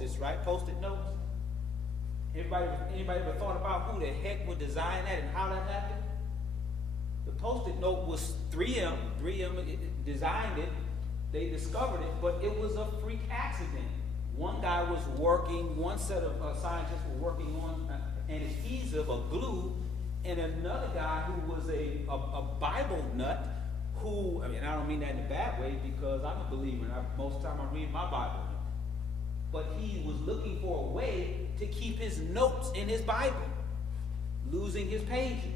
Post-its, right? Post-it notes. Anybody ever thought about who the heck would design that and how that happened? The Post-it note was 3M. 3M designed it. They discovered it, but it was a freak accident. One guy was working, one set of scientists were working on an adhesive, a glue, and another guy who was a Bible nut who, I mean, I don't mean that in a bad way because I'm a believer and most of the time I'm reading my Bible. But he was looking for a way to keep his notes in his Bible, losing his pages.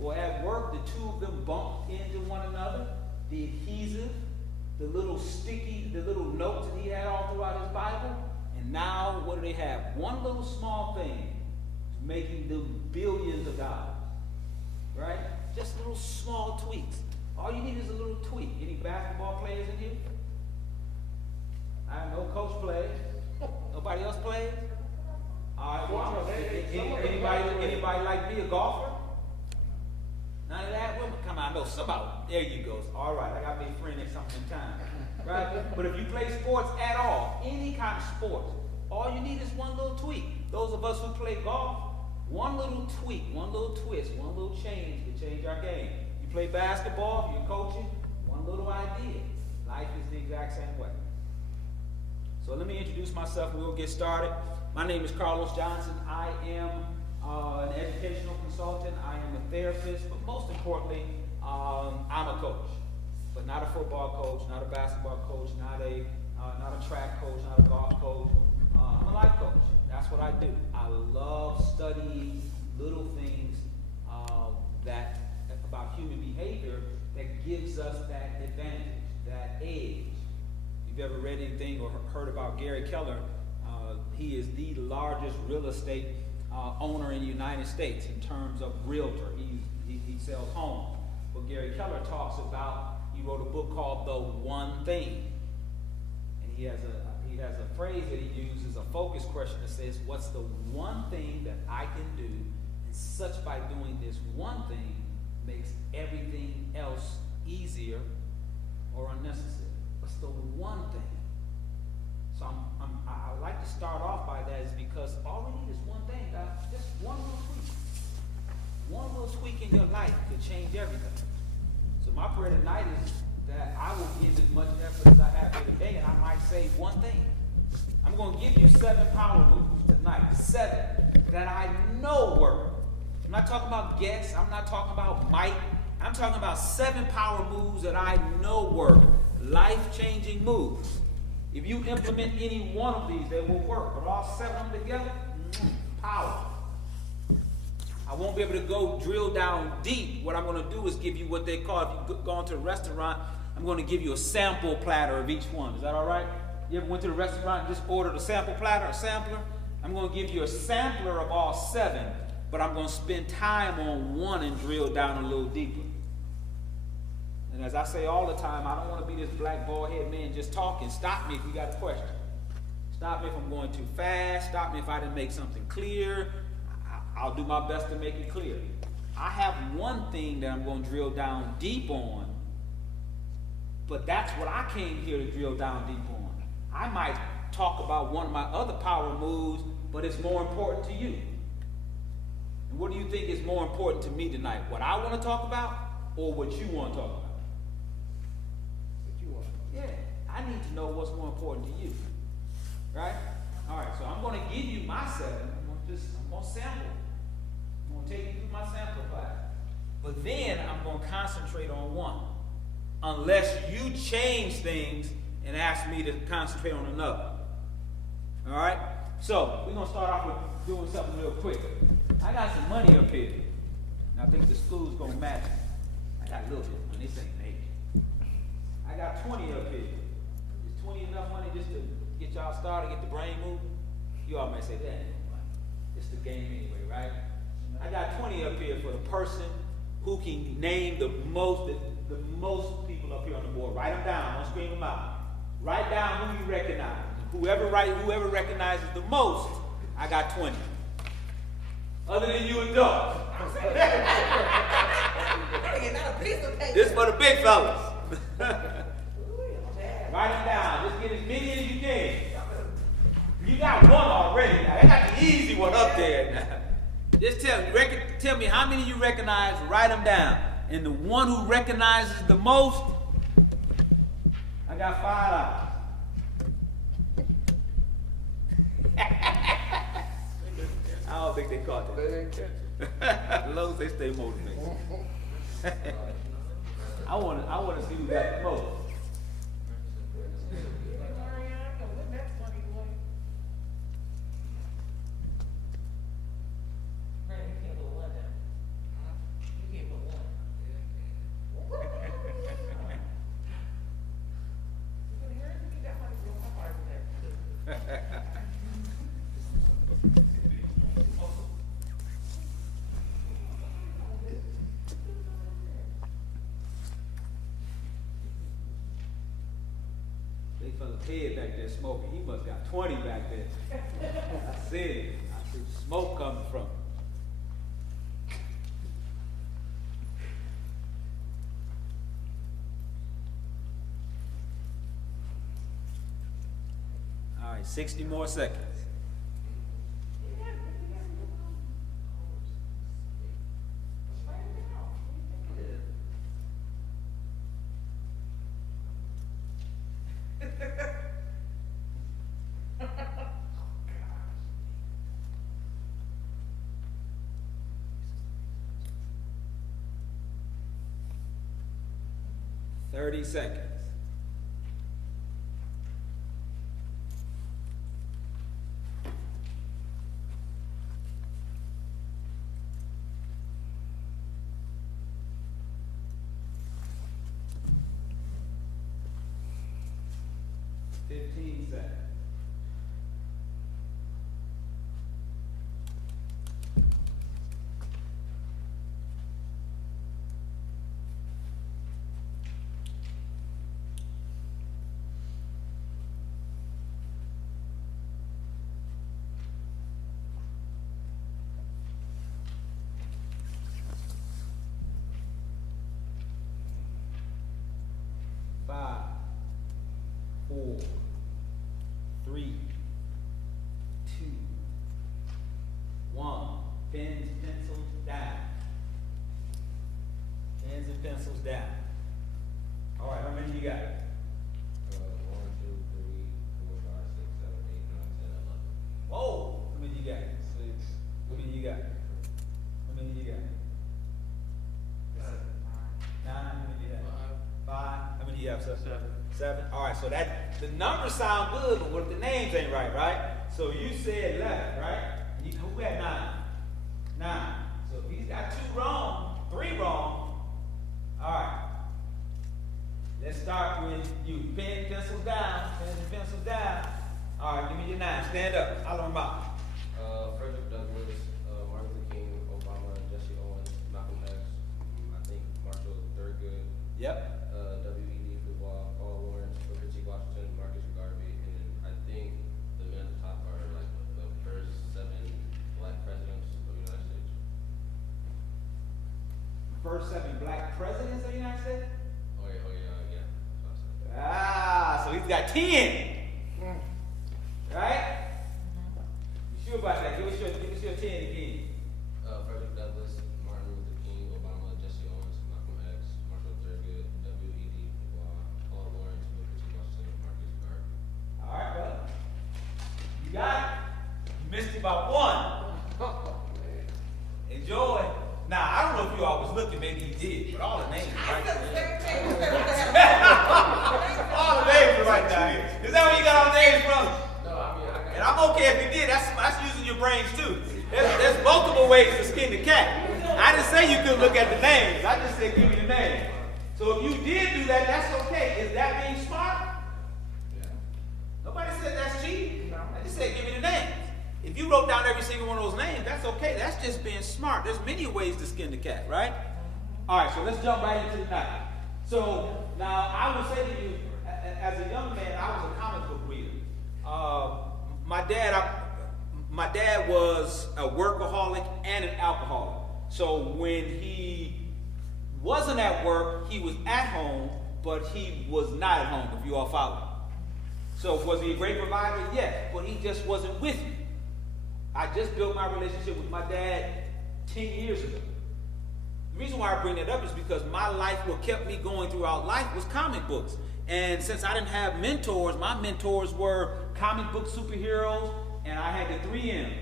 Or at work, the two of them bumped into one another. The adhesive, the little notes that he had all throughout his Bible. And now, what do they have? One little small thing making them billions of dollars. Right? Just little small tweaks. All you need is a little tweak. Any basketball players in here? I know coach plays. Nobody else plays? All right, anybody like me, a golfer? None of that? Well, come on, I know somebody. There you go. All right, I got to be a friend at some time. Right? But if you play sports at all, any kind of sport, all you need is one little tweak. Those of us who play golf, one little tweak, one little twist, one little change can change our game. You play basketball, if you're coaching, one little idea. Life is the exact same way. So let me introduce myself and we'll get started. My name is Carlos Johnson. I am an educational consultant. I am a therapist, but most importantly, I'm a coach. But not a football coach, not a basketball coach, not a track coach, not a golf coach. I'm a life coach. That's what I do. I love studying little things that about human behavior that gives us that advantage, that edge. If you've ever read anything or heard about Gary Keller, he is the largest real estate owner in the United States in terms of realtor. He sells homes. But Gary Keller talks about, he wrote a book called The One Thing. And he has a phrase that he uses, a focus question that says, what's the one thing that I can do, and such by doing this one thing makes everything else easier or unnecessary. What's the one thing? So I like to start off by that is because all we need is one thing, guys. Just one little tweak. One little tweak in your life could change everything. So my prayer tonight is that I will give as much effort as I have here today, and I might say one thing. I'm going to give you 7 power moves tonight. 7 that I know work. I'm not talking about guess. I'm not talking about might. I'm talking about 7 power moves that I know work. Life-changing moves. If you implement any one of these, they will work. But all 7 of them together, power. I won't be able to go drill down deep. What I'm going to do is give you what they call, if you've gone to a restaurant, I'm going to give you a sample platter of each one. Is that all right? You ever went to the restaurant and just ordered a sample platter, a sampler? I'm going to give you a sampler of all 7, but I'm going to spend time on one and drill down a little deeper. And as I say all the time, I don't want to be this black bald-headed man just talking. Stop me if you got a question. Stop me if I'm going too fast. Stop me if I didn't make something clear. I'll do my best to make it clear. I have one thing that I'm going to drill down deep on, but that's what I came here to drill down deep on. I might talk about one of my other power moves, but it's more important to you. And what do you think is more important to me tonight? What I want to talk about or what you want to talk about? Yeah, I need to know what's more important to you. Right? All right, so I'm going to give you my 7. I'm going to sample. I'm going to take you through my sample class. But then I'm going to concentrate on one. Unless you change things and ask me to concentrate on another. All right? So we're going to start off with doing something real quick. I got some money up here. And I think the school's going to match me. I got a little bit of money. This ain't major. I got 20 up here. Is 20 enough money just to get y'all started, get the brain moving? You all might say that ain't no money. It's the game anyway, right? I got 20 up here for the person who can name the most people up here on the board. Write them down. Don't scream them out. Write down who you recognize. Whoever recognizes the most, I got 20. Other than you adults. This is for the big fellas. Write them down. Just get as many as you can. You got an easy one up there now. Just tell me how many you recognize, write them down. And the one who recognizes the most, I got $5. I don't think they caught that. They ain't catch it. As long as they stay motivated. I want to see who got the most. Head back there smoking. He must got 20 back there. I see smoke coming from him. All right, 60 more seconds. Thirty seconds. Five, 4, 3, 2, 1. Pens, pencils down. Pens and pencils down. All right, how many you got? 1, 2, 3, 4, 5, 6, 7, 8, 9, 10, 11. Whoa! How many you got? 6. How many you got? How many you got? 9. How many you got? 5. How many you have, sir? 7. All right, so that the numbers sound good, but what if the names ain't right, right? So you said 11, right? Who had 9? 9. So if he's got 2 wrong, 3 wrong. All right. Let's start with you. Pen, pencils down. Pens and pencils down. All right, give me your 9. Stand up. Holler them out. Frederick Douglass, Martin Luther King, Obama, Jesse Owens, Malcolm X, I think Marshall Thurgood. Yep. W.E.D. Du Bois, Paul Lawrence, Booker T. Washington, Marcus Garvey, and then I think the men at the top are like the first 7 black presidents of the United States. First 7 black presidents of the United States? Oh yeah. That's what I said. Ah, so he's got 10. Right? You sure about that? Give us your 10 again. Frederick Douglass, Martin Luther King, Obama, Jesse Owens, Malcolm X, Marshall Thurgood, W.E.D. Du Bois, Paul Lawrence, Booker T. Washington, Marcus Garvey. All right, brother. You got it. You missed about 1. Enjoy. Now, I don't know if you all was looking, maybe you did, but all the names are right there. All the names are right down here. Is that where you got all the names from? No, I mean, I got. And I'm okay if you did. That's using your brains too. There's multiple ways to skin the cat. I didn't say you couldn't look at the names. I just said give me the name. So if you did do that, that's okay. Is that being smart? Yeah. Nobody said that's cheating. I just said give me the names. If you wrote down every single one of those names, that's okay. That's just being smart. There's many ways to skin the cat, right? All right, so let's jump right into the night. So now I would say to you, as a young man, I was a comic book reader. My dad was a workaholic and an alcoholic. So when he wasn't at work, he was at home, but he was not at home, if you all follow. So was he a great provider? Yes, but he just wasn't with me. I just built my relationship with my dad 10 years ago. The reason why I bring that up is because my life, what kept me going throughout life was comic books. And since I didn't have mentors, my mentors were comic book superheroes, and I had the 3 M's.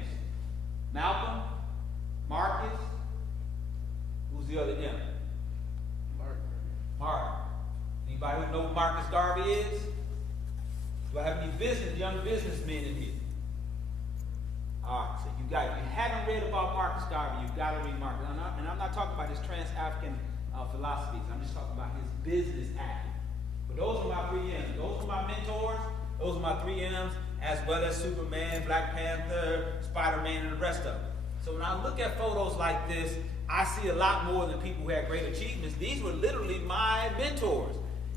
Malcolm, Marcus, who's the other M? Mark. Anybody who know who Marcus Garvey is? Do I have any young businessmen in here? All right, so if you haven't read about Marcus Garvey, you've got to read Marcus. And I'm not talking about his trans-African philosophies. I'm just talking about his business acumen. But those are my 3 M's. Those are my mentors. Those are my 3 M's, as well as Superman, Black Panther, Spider-Man, and the rest of them. So when I look at photos like this, I see a lot more than people who had great achievements. These were literally my mentors.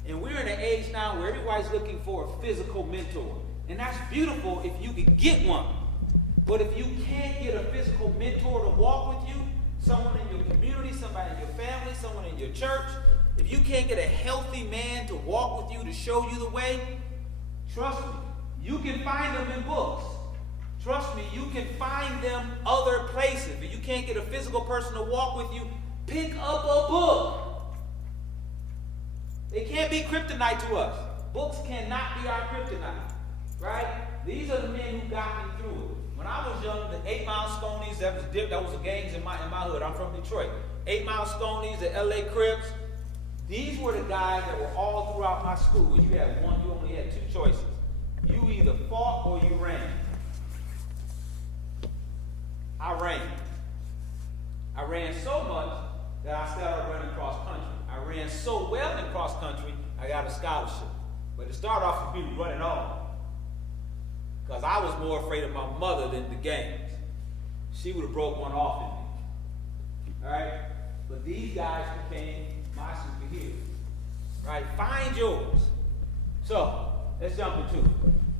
And we're in an age now where everybody's looking for a physical mentor. And that's beautiful if you can get one. But if you can't get a physical mentor to walk with you, someone in your community, somebody in your family, someone in your church, if you can't get a healthy man to walk with you, to show you the way, trust me, you can find them in books. Trust me, you can find them other places. If you can't get a physical person to walk with you, pick up a book. They can't be kryptonite to us. Books cannot be our kryptonite, right? These are the men who got me through it. When I was young, the 8 Mile Stonies, that was the gangs in my hood. I'm from Detroit. 8 Mile Stonies, the LA Crips. These were the guys that were all throughout my school. When you only had 2 choices. You either fought or you ran. I ran. I ran so much that I started running cross country. I ran so well in cross country, I got a scholarship. But it started off with me running off. Because I was more afraid of my mother than the gangs. She would have broke one off in me. Alright? But these guys became my superheroes. Right? Find yours. So, let's jump into it.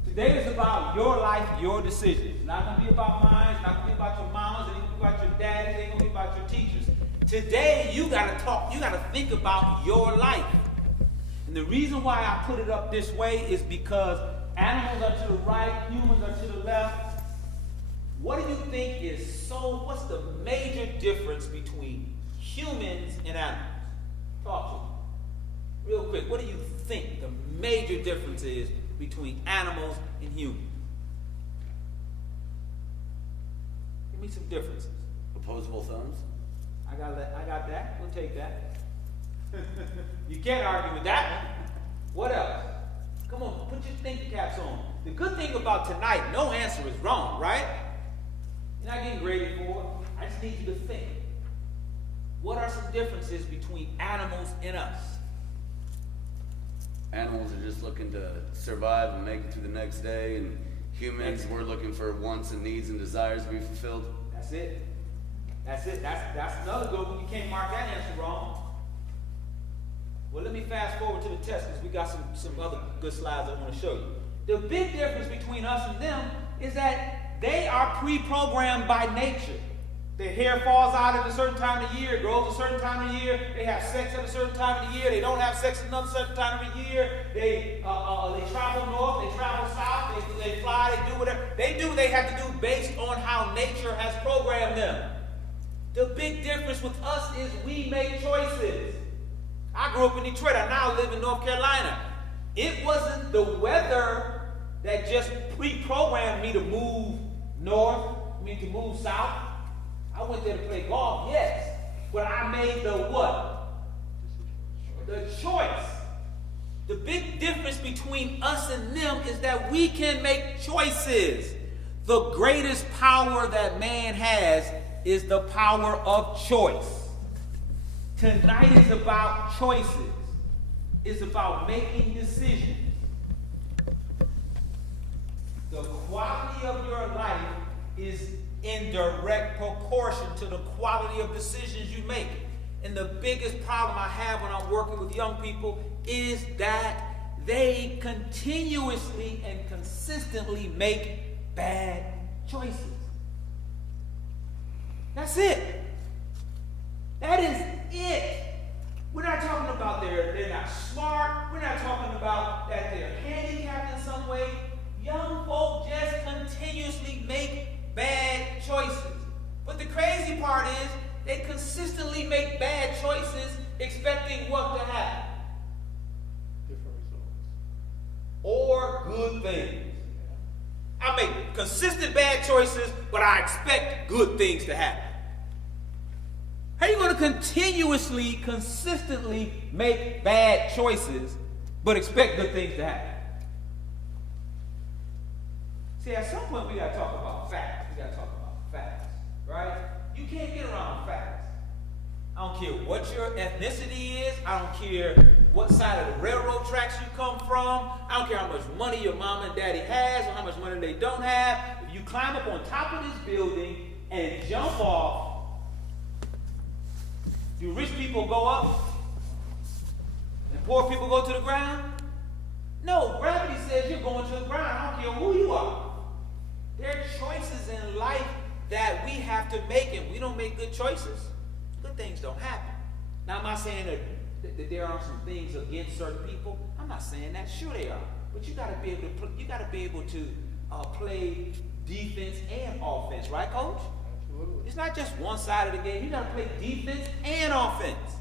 Today is about your life, your decisions. It's not going to be about mine. It's not going to be about your mamas. It ain't going to be about your daddies. It ain't going to be about your teachers. Today, you got to think about your life. And the reason why I put it up this way is because animals are to the right, humans are to the left. What do you think what's the major difference between humans and animals? Talk to me. Real quick, what do you think the major difference is between animals and humans? Give me some differences. Opposable thumbs? I got that. We'll take that. You can't argue with that one. What else? Come on, put your thinking caps on. The good thing about tonight, no answer is wrong, right? You're not getting graded for it. I just need you to think. What are some differences between animals and us? Animals are just looking to survive and make it through the next day, and humans, we're looking for wants and needs and desires to be fulfilled. That's it. That's another good one. You can't mark that answer wrong. Well, let me fast forward to the test because we got some other good slides I want to show you. The big difference between us and them is that they are pre-programmed by nature. Their hair falls out at a certain time of the year, it grows a certain time of the year, they have sex at a certain time of the year, they don't have sex at another certain time of the year, they travel north, they travel south, they fly, they do whatever. They do what they have to do based on how nature has programmed them. The big difference with us is we make choices. I grew up in Detroit, I now live in North Carolina. It wasn't the weather that just pre-programmed me to move north, to move south. I went there to play golf, yes. But I made the what? The choice. The big difference between us and them is that we can make choices. The greatest power that man has is the power of choice. Tonight is about choices. It's about making decisions. The quality of your life is in direct proportion to the quality of decisions you make. And the biggest problem I have when I'm working with young people is that they continuously and consistently make bad choices. That's it. That is it. We're not talking about they're not smart. We're not talking about that they're handicapped in some way. Young folk just continuously make bad choices. But the crazy part is they consistently make bad choices expecting what to happen? Different results. Or good things. I make consistent bad choices, but I expect good things to happen. How are you going to consistently make bad choices, but expect good things to happen? See, at some point we got to talk about facts. We got to talk about facts, right? You can't get around facts. I don't care what your ethnicity is. I don't care what side of the railroad tracks you come from. I don't care how much money your mom and daddy has or how much money they don't have. If you climb up on top of this building and jump off, do rich people go up and poor people go to the ground? No, gravity says you're going to the ground. I don't care who you are. There are choices in life that we have to make, and we don't make good choices, good things don't happen. Now, I'm not saying that there are some things against certain people. I'm not saying that. Sure they are, but you got to be able to play defense and offense, right, Coach? Absolutely. It's not just one side of the game. You got to play defense and offense.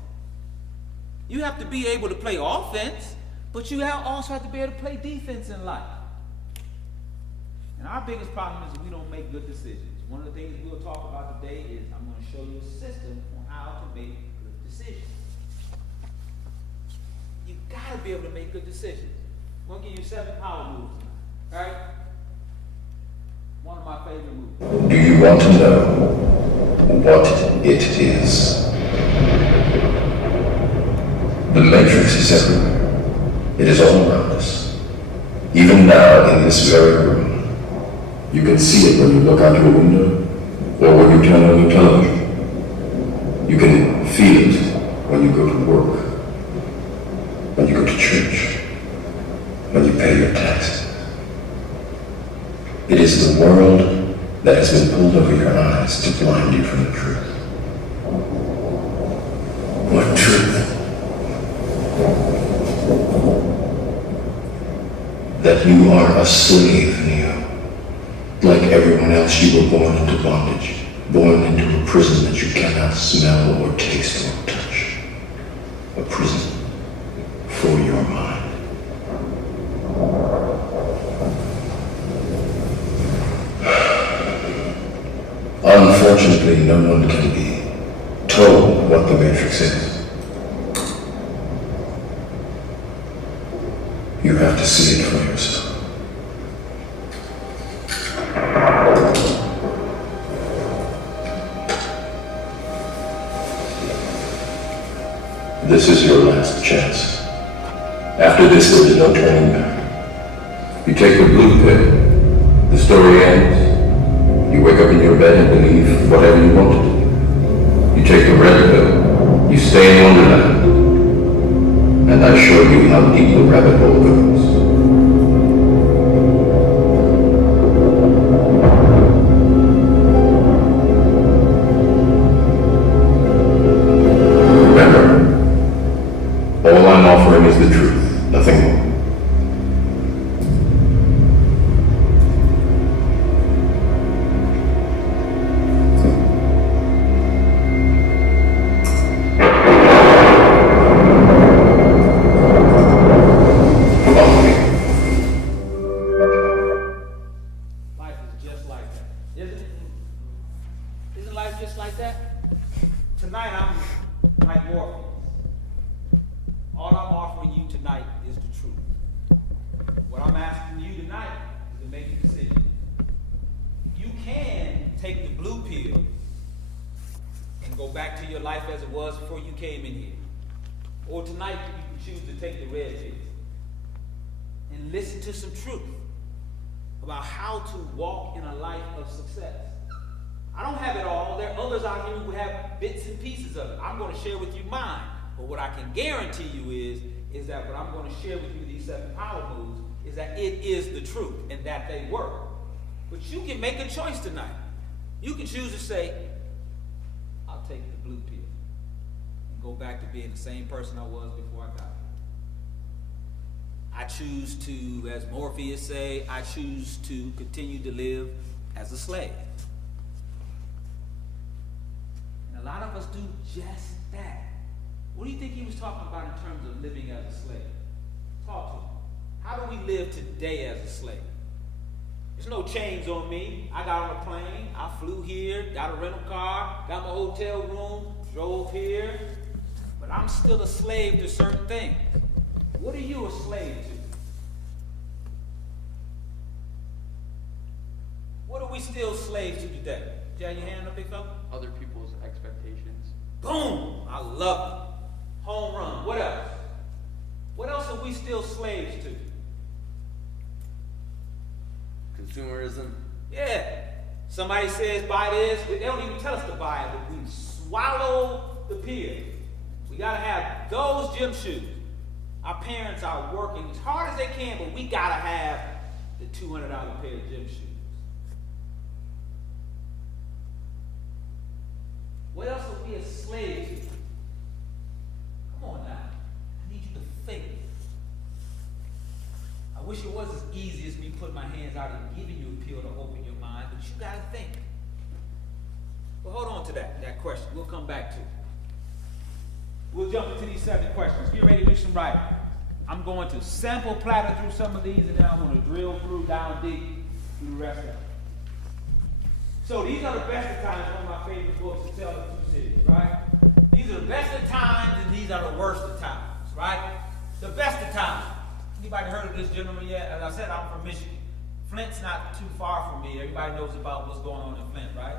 You have to be able to play offense, but you also have to be able to play defense in life. And our biggest problem is that we don't make good decisions. One of the things we'll talk about today is I'm going to show you a system on how to make good decisions. You got to be able to make good decisions. I'm going to give you 7 power moves tonight. All right? One of my favorite moves. Do you want to know what it is? The Matrix is everywhere. It is all around us. Even now, in this very room. You can see it when you look out your window or when you turn on your television. You can feel it when you go to work, when you go to church, when you pay your taxes. It is the world that has been pulled over your eyes to blind you from the truth. What truth? That you are a slave, Neo. Like everyone else, you were born into bondage, born into a prison that you cannot smell or taste or touch. A prison for your mind. Unfortunately, no one can be told what the Matrix is. You have to see it for yourself. This is your last chance. After this, there is no turning back. You take the blue pill, the story ends, you wake up in your bed and believe whatever you want to do. You take the red pill, you stay in Wonderland, and I show you how deep the rabbit hole goes. All I'm offering is the truth, nothing more. Follow me. Life is just like that, isn't it? Isn't life just like that? Tonight I'm like Morpheus. All I'm offering you tonight is the truth. What I'm asking you tonight is to make a decision. You can take the blue pill and go back to your life as it was before you came in here. Or tonight you can choose to take the red pill and listen to some truth about how to walk in a life of success. I don't have it all. There are others out here who have bits and pieces of it. I'm going to share with you mine. But what I can guarantee you is that what I'm going to share with you, these 7 power moves, is that it is the truth and that they work. But you can make a choice tonight. You can choose to say, I'll take the blue pill and go back to being the same person I was before I got here. I choose to, as Morpheus say, I choose to continue to live as a slave. And a lot of us do just that. What do you think he was talking about in terms of living as a slave? Talk to me. How do we live today as a slave? There's no chains on me. I got on a plane. I flew here, got a rental car, got my hotel room, drove here. But I'm still a slave to certain things. What are you a slave to? What are we still slaves to today? You have your hand up, big fella? Other people's expectations. Boom! I love it. Home run. What else? What else are we still slaves to? Consumerism. Yeah. Somebody says buy this. They don't even tell us to buy it, but we swallow the pill. We gotta have those gym shoes. Our parents are working as hard as they can, but we gotta have the $200 pair of gym shoes. What else are we a slave to? Come on now. I need you to think. I wish it was as easy as me putting my hands out and giving you a pill to open your mind, but you gotta think. Well, hold on to that question. We'll come back to it. We'll jump into these 7 questions. Get ready to do some writing. I'm going to sample platter through some of these, and then I'm going to drill through down deep through the rest of them. So these are the best of times, one of my favorite books to tell the 2 cities, right? These are the best of times, and these are the worst of times, right? The best of times. Anybody heard of this gentleman yet? As I said, I'm from Michigan. Flint's not too far from me. Everybody knows about what's going on in Flint, right?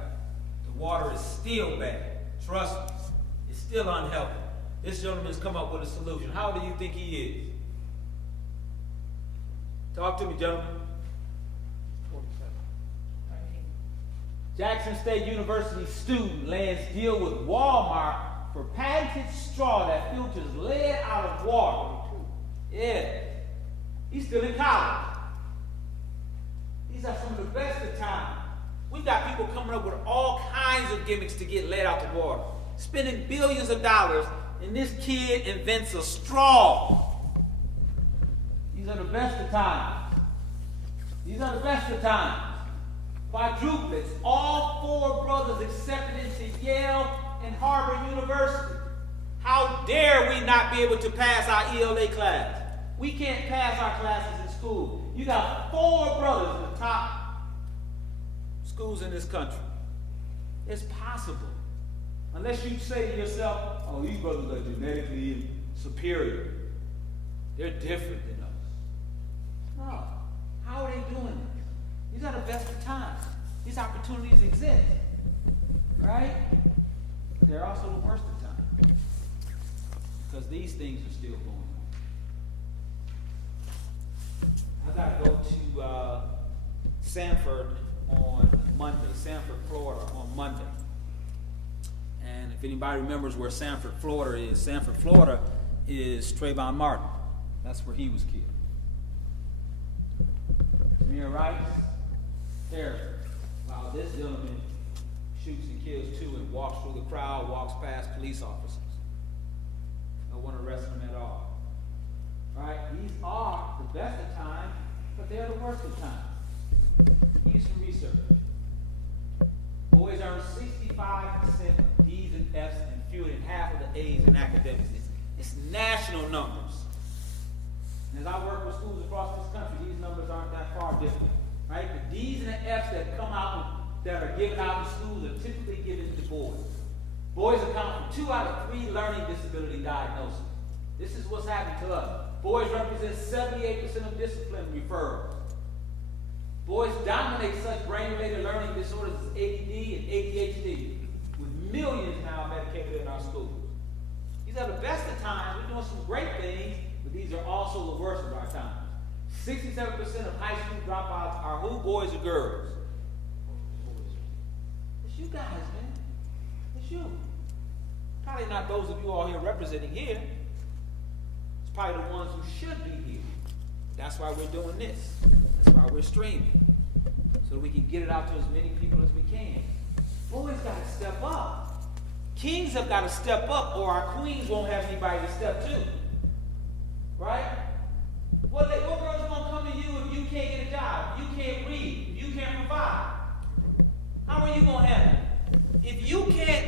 The water is still bad. Trust me. It's still unhealthy. This gentleman's come up with a solution. How old do you think he is? Talk to me, gentlemen. 47. Jackson State University student lands deal with Walmart for patented straw that filters lead out of water. Yeah. He's still in college. These are some of the best of times. We've got people coming up with all kinds of gimmicks to get lead out the water. Spending billions of dollars, and this kid invents a straw. These are the best of times. These are the best of times. Quadruplets, all 4 brothers accepted into Yale and Harvard University. How dare we not be able to pass our ELA class? We can't pass our classes in school. You got 4 brothers in the top schools in this country. It's possible. Unless you say to yourself, oh, these brothers are genetically superior. They're different than us. No. How are they doing this? These are the best of times. These opportunities exist. Right? But they're also the worst of times. Because these things are still going on. I gotta go to Sanford on Monday, Sanford, Florida on Monday. And if anybody remembers where Sanford, Florida is Trayvon Martin. That's where he was killed. Tamir Rice, there. While this gentleman shoots and kills 2 and walks through the crowd, walks past police officers. No one arrests him at all. Right? These are the best of times, but they're the worst of times. Use some research. Boys earn 65% of D's and F's and fewer than half of the A's in academics. It's national numbers. And as I work with schools across this country, these numbers aren't that far different. Right? The D's and the F's that come out, that are given out in schools are typically given to boys. Boys account for 2 out of 3 learning disability diagnoses. This is what's happening to us. Boys represent 78% of discipline referrals. Boys dominate such brain-related learning disorders as ADD and ADHD, with millions now medicated in our schools. These are the best of times. We're doing some great things, but these are also the worst of our times. 67% of high school dropouts are who, boys or girls? It's you guys, man. It's you. Probably not those of you all here representing here. It's probably the ones who should be here. That's why we're doing this. That's why we're streaming. So we can get it out to as many people as we can. Boys got to step up. Kings have got to step up, or our queens won't have anybody to step to. Right? What girl's going to come to you if you can't get a job, you can't read, you can't provide? How are you going to handle it? If you can't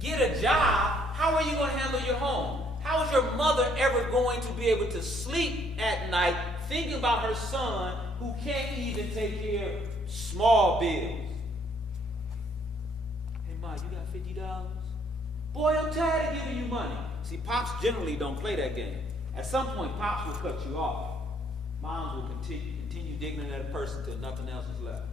get get a job, how are you going to handle your home? How is your mother ever going to be able to sleep at night thinking about her son who can't even take care of small bills? Hey, Ma, you got $50? Boy, I'm tired of giving you money. See, pops generally don't play that game. At some point, pops will cut you off. Moms will continue digging at a person till nothing else is left.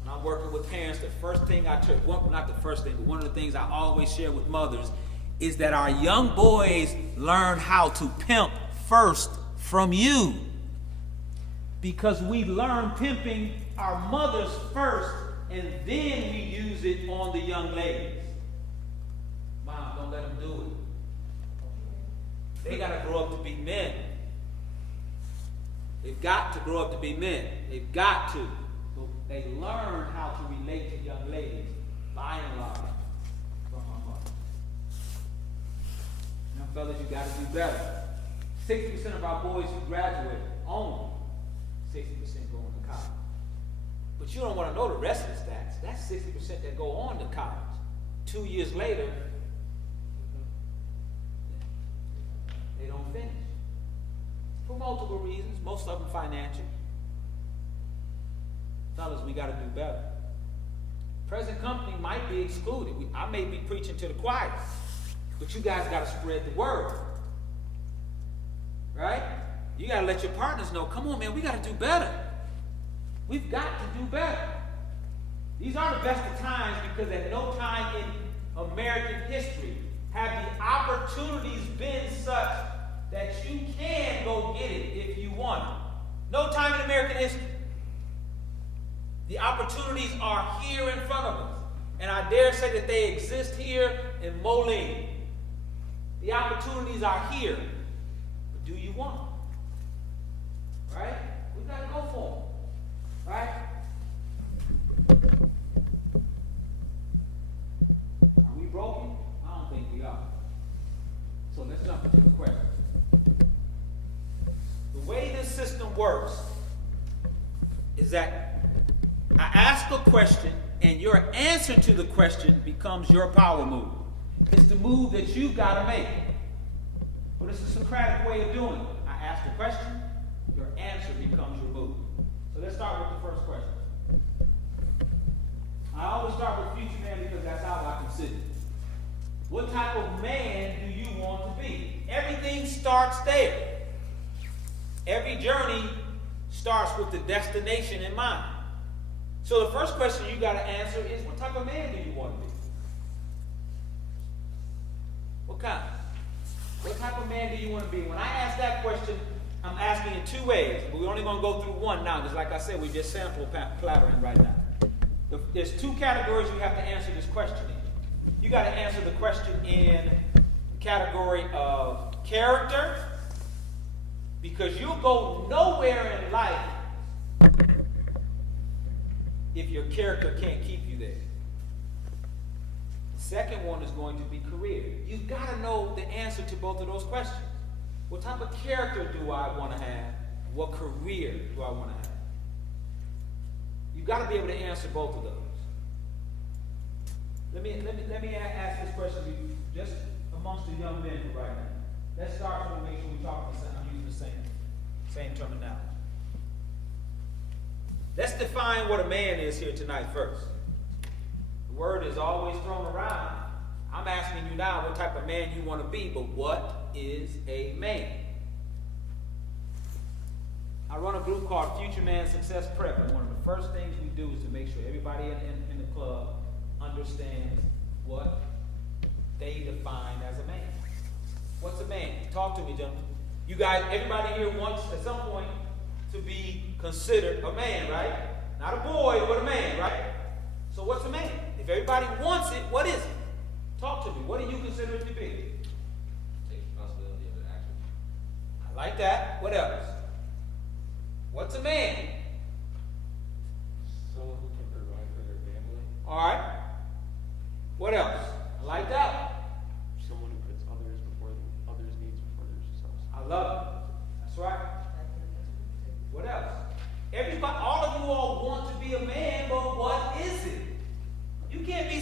When I'm working with parents, the first thing I took, not the first thing, but one of the things I always share with mothers is that our young boys learn how to pimp first from you. Because we learn pimping our mothers first, and then we use it on the young ladies. Mom, don't let them do it. They got to grow up to be men. They've got to grow up to be men. They've got to. But they learn how to relate to young ladies, by and large, from our mother. Young fellas, you got to do better. 60% of our boys who graduate, only 60% go on to college. But you don't want to know the rest of the stats. That's 60% that go on to college. 2 years later, they don't finish. For multiple reasons, most of them financial. Fellas, we got to do better. Present company might be excluded. I may be preaching to the choir, but you guys got to spread the word. Right? You got to let your partners know, come on, man, we got to do better. We've got to do better. These are the best of times because at no time in American history have the opportunities been such that you can go get it if you want it. No time in American history. The opportunities are here in front of us. And I dare say that they exist here in Moline. The opportunities are here. But do you want them? Right? We've got to go for them. Right? Are we broken? I don't think we are. So let's jump into the question. The way this system works is that I ask a question and your answer to the question becomes your power move. It's the move that you've got to make. But it's a Socratic way of doing it. I ask a question, your answer becomes your move. So let's start with the first question. I always start with future man because that's how I consider it. What type of man do you want to be? Everything starts there. Every journey starts with the destination in mind. So the first question you got to answer is, what type of man do you want to be? What kind? What type of man do you want to be? When I ask that question, I'm asking in two ways. But we're only going to go through one now, because like I said, we just sample plattering right now. There's two categories you have to answer this question in. You got to answer the question in the category of character, because you'll go nowhere in life if your character can't keep you there. The second one is going to be career. You've got to know the answer to both of those questions. What type of character do I want to have? What career do I want to have? You've got to be able to answer both of those. Let me ask this question just amongst the young men right now. Let's start from make sure we talk the same. I'm using the same terminology. Let's define what a man is here tonight first. The word is always thrown around. I'm asking you now what type of man you want to be, but what is a man? I run a group called Future Man Success Prep, and one of the first things we do is to make sure everybody in the club understands what they define as a man. What's a man? Talk to me, gentlemen. You guys, everybody here wants at some point to be considered a man, right? Not a boy, but a man, right? So what's a man? If everybody wants it, what is it? Talk to me. What do you consider it to be? Take responsibility of the action. I like that. What else? What's a man? Someone who can provide for their family. All right. What else? I like that. Someone who puts others before others' needs before themselves. I love it. That's right. What else? Everybody, all of you all want to be a man, but what is it? You can't be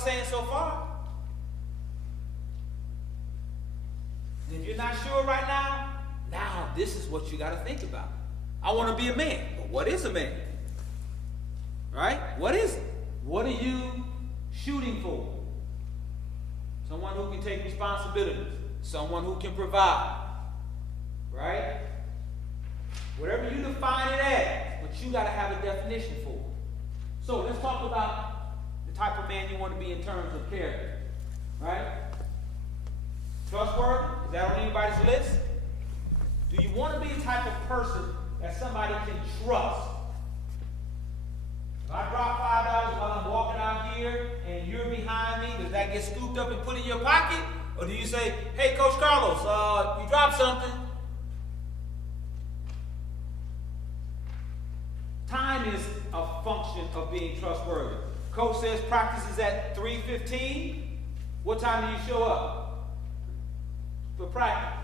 saying so far? And if you're not sure right now this is what you got to think about. I want to be a man. But what is a man? Right? What is it? What are you shooting for? Someone who can take responsibilities. Someone who can provide. Right? Whatever you define it as, but you got to have a definition for it. So let's talk about the type of man you want to be in terms of character. Right? Trustworthy? Is that on anybody's list? Do you want to be the type of person that somebody can trust? If I drop $5 while I'm walking out here and you're behind me, does that get scooped up and put in your pocket? Or do you say, hey, Coach Carlos, you dropped something? Time is a function of being trustworthy. Coach says practice is at 3:15. What time do you show up for practice?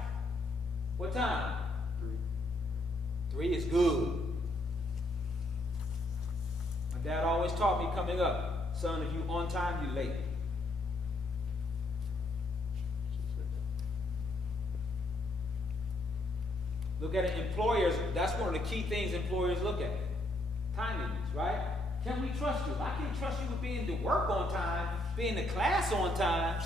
What time? 3 is good. My dad always taught me coming up, son, if you on time, you late. Look at it, employers, that's one of the key things employers look at. Timeliness, right? Can we trust you? I can trust you with being to work on time, being to class on time.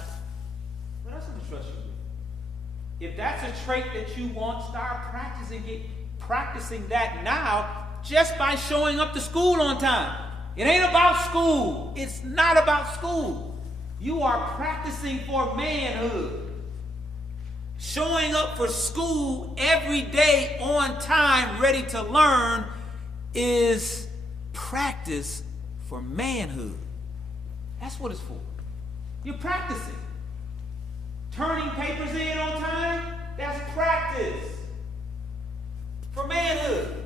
What else can I trust you with? If that's a trait that you want, start practicing that now just by showing up to school on time. It ain't about school. It's not about school. You are practicing for manhood. Showing up for school every day on time, ready to learn, is practice for manhood. That's what it's for. You're practicing. Turning papers in on time, that's practice for manhood.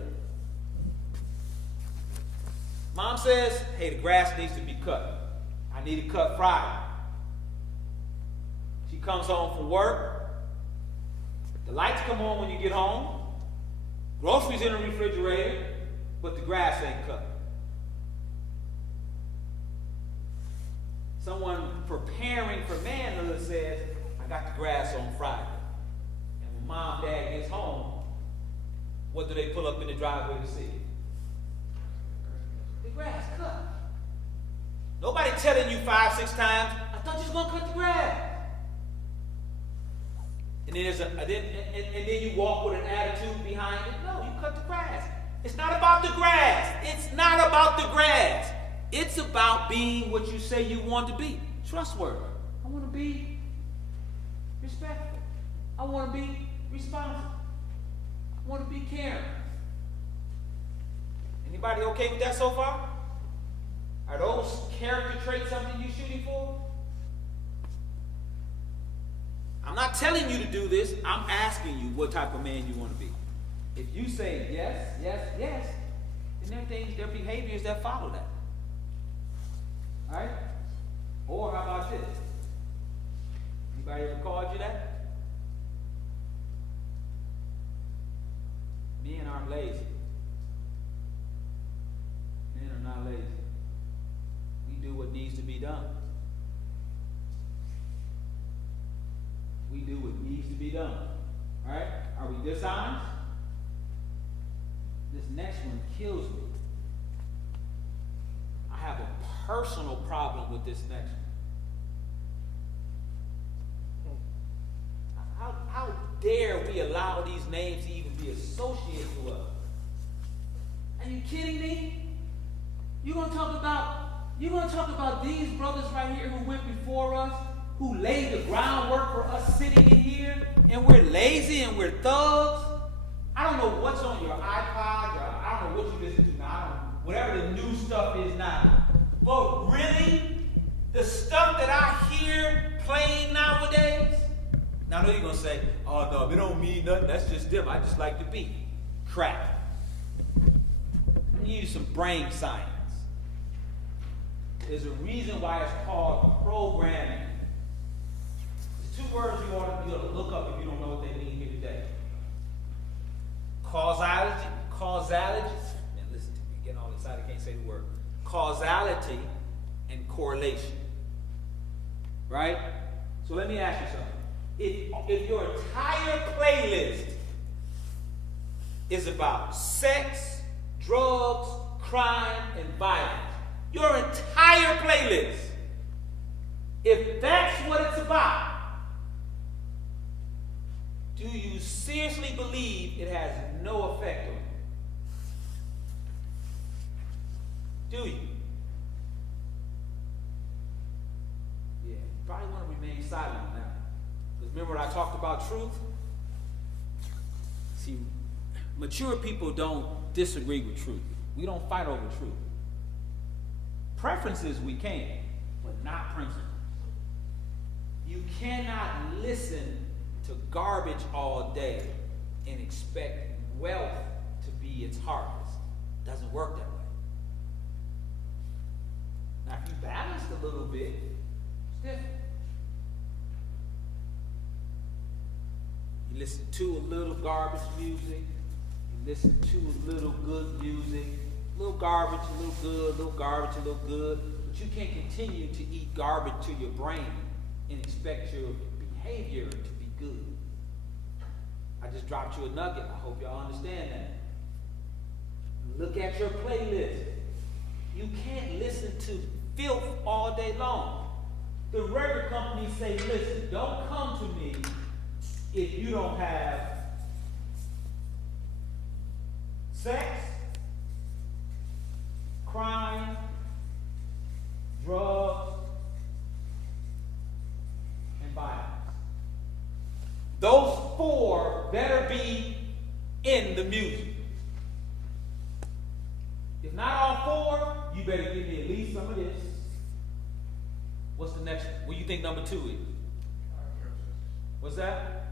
Mom says, hey, the grass needs to be cut. I need it cut Friday. She comes home from work. The lights come on when you get home. Groceries in the refrigerator, but the grass ain't cut. Someone preparing for manhood says, I got the grass on Friday. And when mom, dad gets home, what do they pull up in the driveway to see? The grass cut. Nobody telling you 5-6 times, I thought you was going to cut the grass. And then you walk with an attitude behind it. No, you cut the grass. It's not about the grass. It's not about the grass. It's about being what you say you want to be. Trustworthy. I want to be respectful. I want to be responsible. I want to be caring. Anybody okay with that so far? Are those character traits something you're shooting for? I'm not telling you to do this. I'm asking you what type of man you want to be. If you say yes, yes, yes, then there are behaviors that follow that. All right? Or how about this? Anybody ever called you that? Men aren't lazy. Men are not lazy. We do what needs to be done. We do what needs to be done. All right? Are we dishonest? This next one kills me. I have a personal problem with this next one. How dare we allow these names to even be associated with us? Are you kidding me? You're gonna talk about these brothers right here who went before us, who laid the groundwork for us sitting in here, and we're lazy and we're thugs. I don't know what's on your iPod, or I don't know what you listen to now, I don't know, whatever the new stuff is now. But really, the stuff that I hear playing nowadays, now I know you're going to say, oh no, it don't mean nothing, that's just them, I just like the beat. Crap. Let me use some brain science. There's a reason why it's called programming. There's 2 words you ought to look up if you don't know what they mean here today. Causality. Man, listen to me. Getting all excited. I can't say the word. Causality and correlation. Right? So let me ask you something. If your entire playlist is about sex, drugs, crime, and violence, your entire playlist, if that's what it's about, do you seriously believe it has no effect on you? Do you? Yeah, you probably want to remain silent on that. Because remember when I talked about truth? See, mature people don't disagree with truth. We don't fight over truth. Preferences we can, but not principles. You cannot listen to garbage all day and expect wealth to be its harvest. Doesn't work that way. Now, if you balanced a little bit, it's different. You listen to a little garbage music, you listen to a little good music, a little garbage, a little good, a little garbage, a little good, but you can't continue to eat garbage to your brain and expect your behavior to be good. I just dropped you a nugget. I hope y'all understand that. Look at your playlist. You can't listen to filth all day long. The record companies say, listen, don't come to me if you don't have sex, crime, drugs, and violence. Those four better be in the music. If not all four, you better give me at least some of this. What's the next one? What do you think number 2 is? What's that?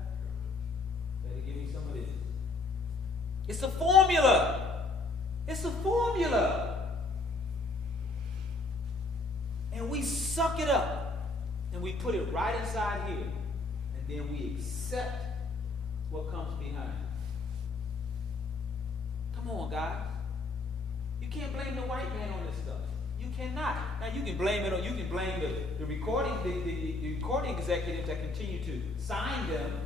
Better give me some of this. It's a formula. It's a formula. And we suck it up. And we put it right inside here. And then we accept what comes behind it. Come on, guys. You can't blame the white man on this stuff. You cannot. Now you can blame it on, you can blame the recording, the recording executives that continue to sign them.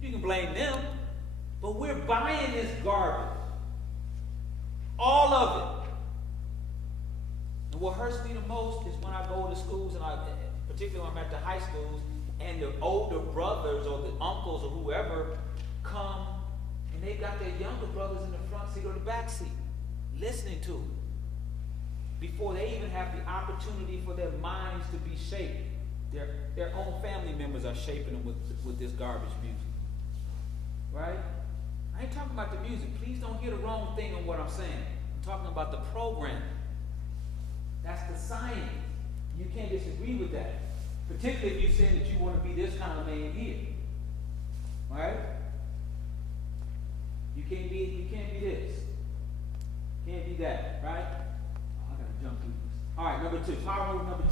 You can blame them. But we're buying this garbage. All of it. And what hurts me the most is when I go to schools, and particularly when I'm at the high schools, and the older brothers or the uncles or whoever come, and they got their younger brothers in the front seat or the back seat, listening to them, before they even have the opportunity for their minds to be shaped. Their own family members are shaping them with this garbage music. Right? I ain't talking about the music. Please don't hear the wrong thing on what I'm saying. I'm talking about the program. That's the science. You can't disagree with that. Particularly if you're saying that you want to be this kind of man here. Right? You can't be this. Can't be that, right? Oh, I gotta jump through this. All right, number 2. Power move number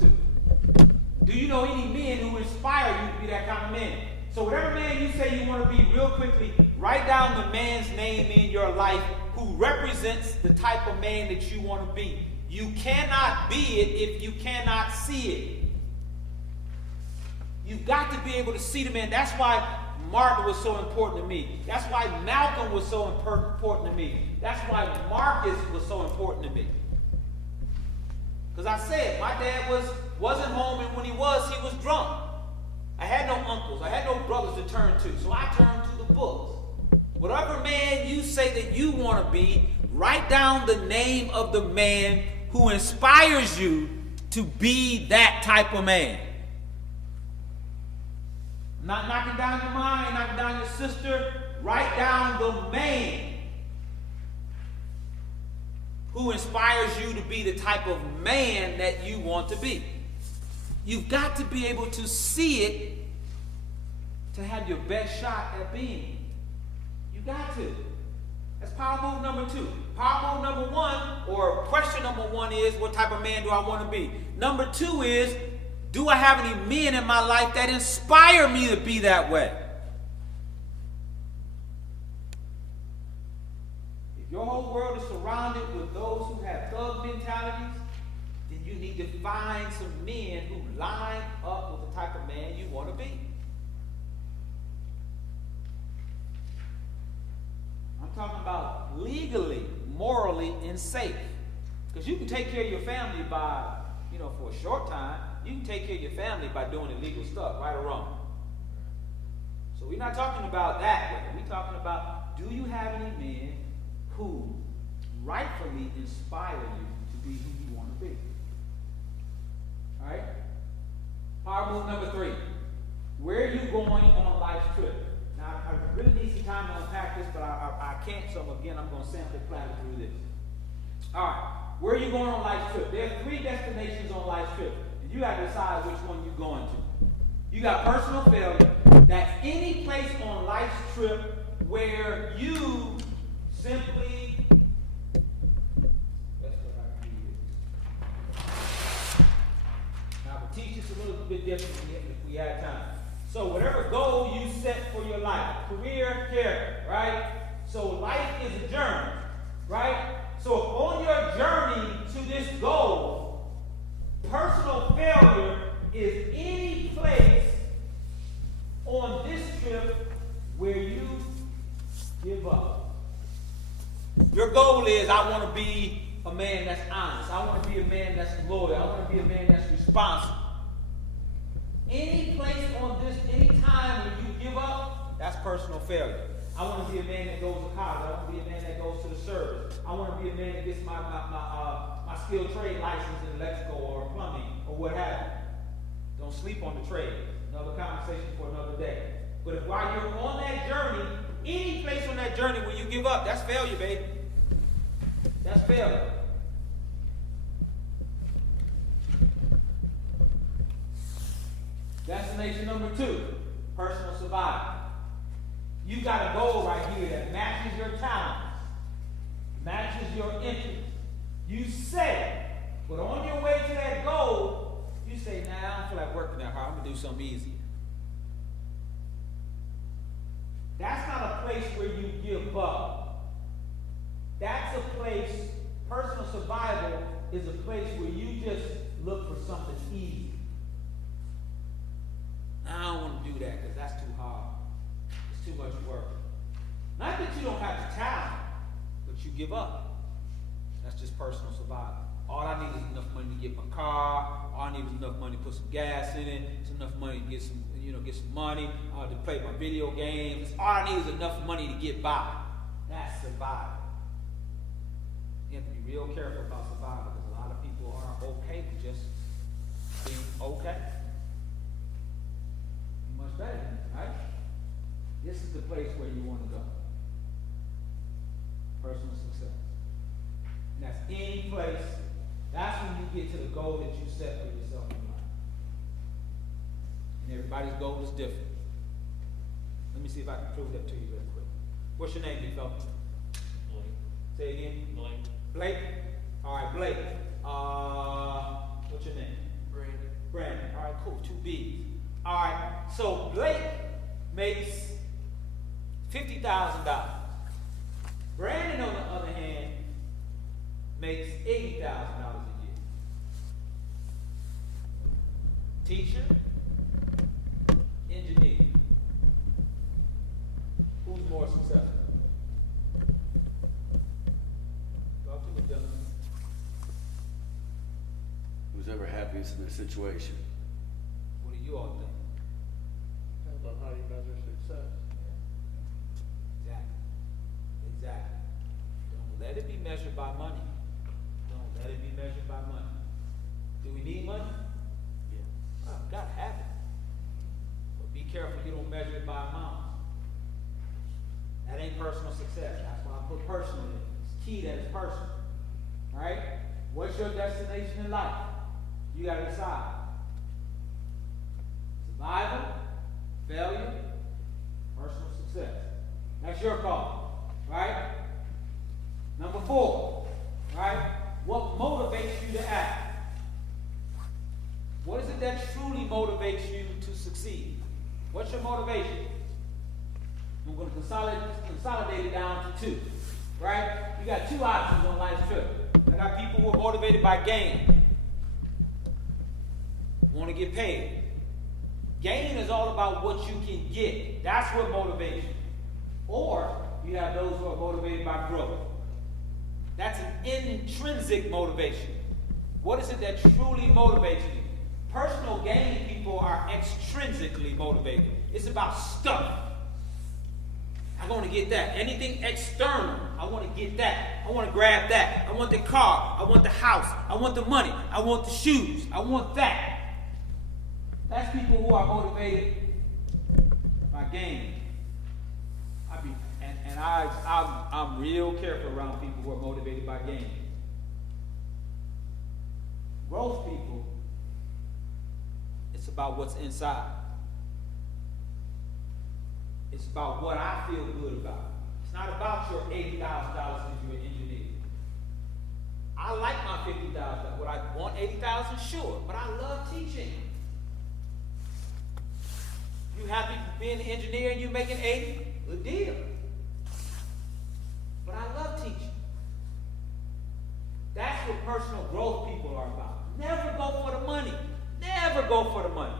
2. Do you know any men who inspire you to be that kind of man? So whatever man you say you want to be, real quickly, write down the man's name in your life who represents the type of man that you want to be. You cannot be it if you cannot see it. You've got to be able to see the man. That's why Martin was so important to me. That's why Malcolm was so important to me. That's why Marcus was so important to me. Because I said, my dad wasn't home, and when he was drunk. I had no uncles. I had no brothers to turn to. So I turned to the books. Whatever man you say that you want to be, write down the name of the man who inspires you to be that type of man. Not knocking down your mind, knocking down your sister. Write down the man who inspires you to be the type of man that you want to be. You've got to be able to see it to have your best shot at being. You got to. That's power move number 2. Power move number 1, or question number 1 is, what type of man do I want to be? Number 2 is, do I have any men in my life that inspire me to be that way? If your whole world is surrounded with those who have thug mentalities, then you need to find some men who line up with the type of man you want to be. I'm talking about legally, morally, and safe. Because you can take care of your family by, for a short time, you can take care of your family by doing illegal stuff, right or wrong. So we're not talking about that way. We're talking about, do you have any men who rightfully inspire you to be who you want to be? All right? Power move number 3. Where are you going on life's trip? Now, I really need some time to unpack this, but I can't, so again, I'm going to sample plan through this. All right. Where are you going on life's trip? There are 3 destinations on life's trip, and you have to decide which one you're going to. You got personal failure. That's any place on life's trip where you simply, that's what I can do. Now, we'll teach this a little bit differently if we had time. So whatever goal you set for your life, career, character, right? So life is a journey, right? So if on your journey to this goal, personal failure is any place on this trip where you give up. Your goal is, I want to be a man that's honest. I want to be a man that's loyal. I want to be a man that's responsible. Any place on this, any time when you give up, that's personal failure. I want to be a man that goes to college. I want to be a man that goes to the service. I want to be a man that gets my skilled trade license in electrical or plumbing or what have you. Don't sleep on the trade. Another conversation for another day. But if while you're on that journey, any place on that journey where you give up, that's failure, baby. That's failure. Destination number 2, personal survival. You got a goal right here that matches your talents, matches your interests. You say, but on your way to that goal, you say, nah, I don't feel like working that hard. I'm going to do something easier. That's not a place where you give up. That's a place, personal survival is a place where you just look for something easy. I don't want to do that because that's too hard. It's too much work. Not that you don't have the talent, but you give up. That's just personal survival. All I need is enough money to get my car. All I need is enough money to put some gas in it. It's enough money to get some, get some money to play my video games. All I need is enough money to get by. That's survival. You have to be real careful about survival because a lot of people aren't okay with just being okay. Much better than that, right? This is the place where you want to go. Personal success. And that's any place. That's when you get to the goal that you set for yourself in life. And everybody's goal is different. Let me see if I can prove that to you real quick. What's your name, big fella? Blake. Say it again. Blake. Blake? All right, Blake. What's your name? Brandon. Brandon. All right, cool. 2 B's. All right, so Blake makes $50,000. Brandon, on the other hand, makes $80,000 a year. Teacher, engineer. Who's more successful? Talk to me, gentlemen. Who's ever happiest in their situation? What do you all think? Depends on how you measure success. Exactly. Don't let it be measured by money. Don't let it be measured by money. Do we need money? Yeah. Well, we gotta have it. But be careful you don't measure it by amounts. That ain't personal success. That's why I put personal in it. It's key that it's personal. Alright? What's your destination in life? You gotta decide. Survival, failure, personal success. That's your call, right? Number 4, right? What motivates you to act? What is it that truly motivates you to succeed? What's your motivation? I'm going to consolidate it down to 2, right? You got 2 options on life's trip. I got people who are motivated by gain. want to get paid. Gain is all about what you can get. That's what motivates you. Or you have those who are motivated by growth. That's an intrinsic motivation. What is it that truly motivates you? Personal gain people are extrinsically motivated. It's about stuff. I want to get that. Anything external, I want to get that. I want to grab that. I want the car. I want the house. I want the money. I want the shoes. I want that. That's people who are motivated by gain. I'm real careful around people who are motivated by gain. Growth people, it's about what's inside. It's about what I feel good about. It's not about your $80,000 because you're an engineer. I like my $50,000. Would I want $80,000? Sure, but I love teaching. You happy being an engineer and you making 80? Good deal. But I love teaching. That's what personal growth people are about. Never go for the money. Never go for the money.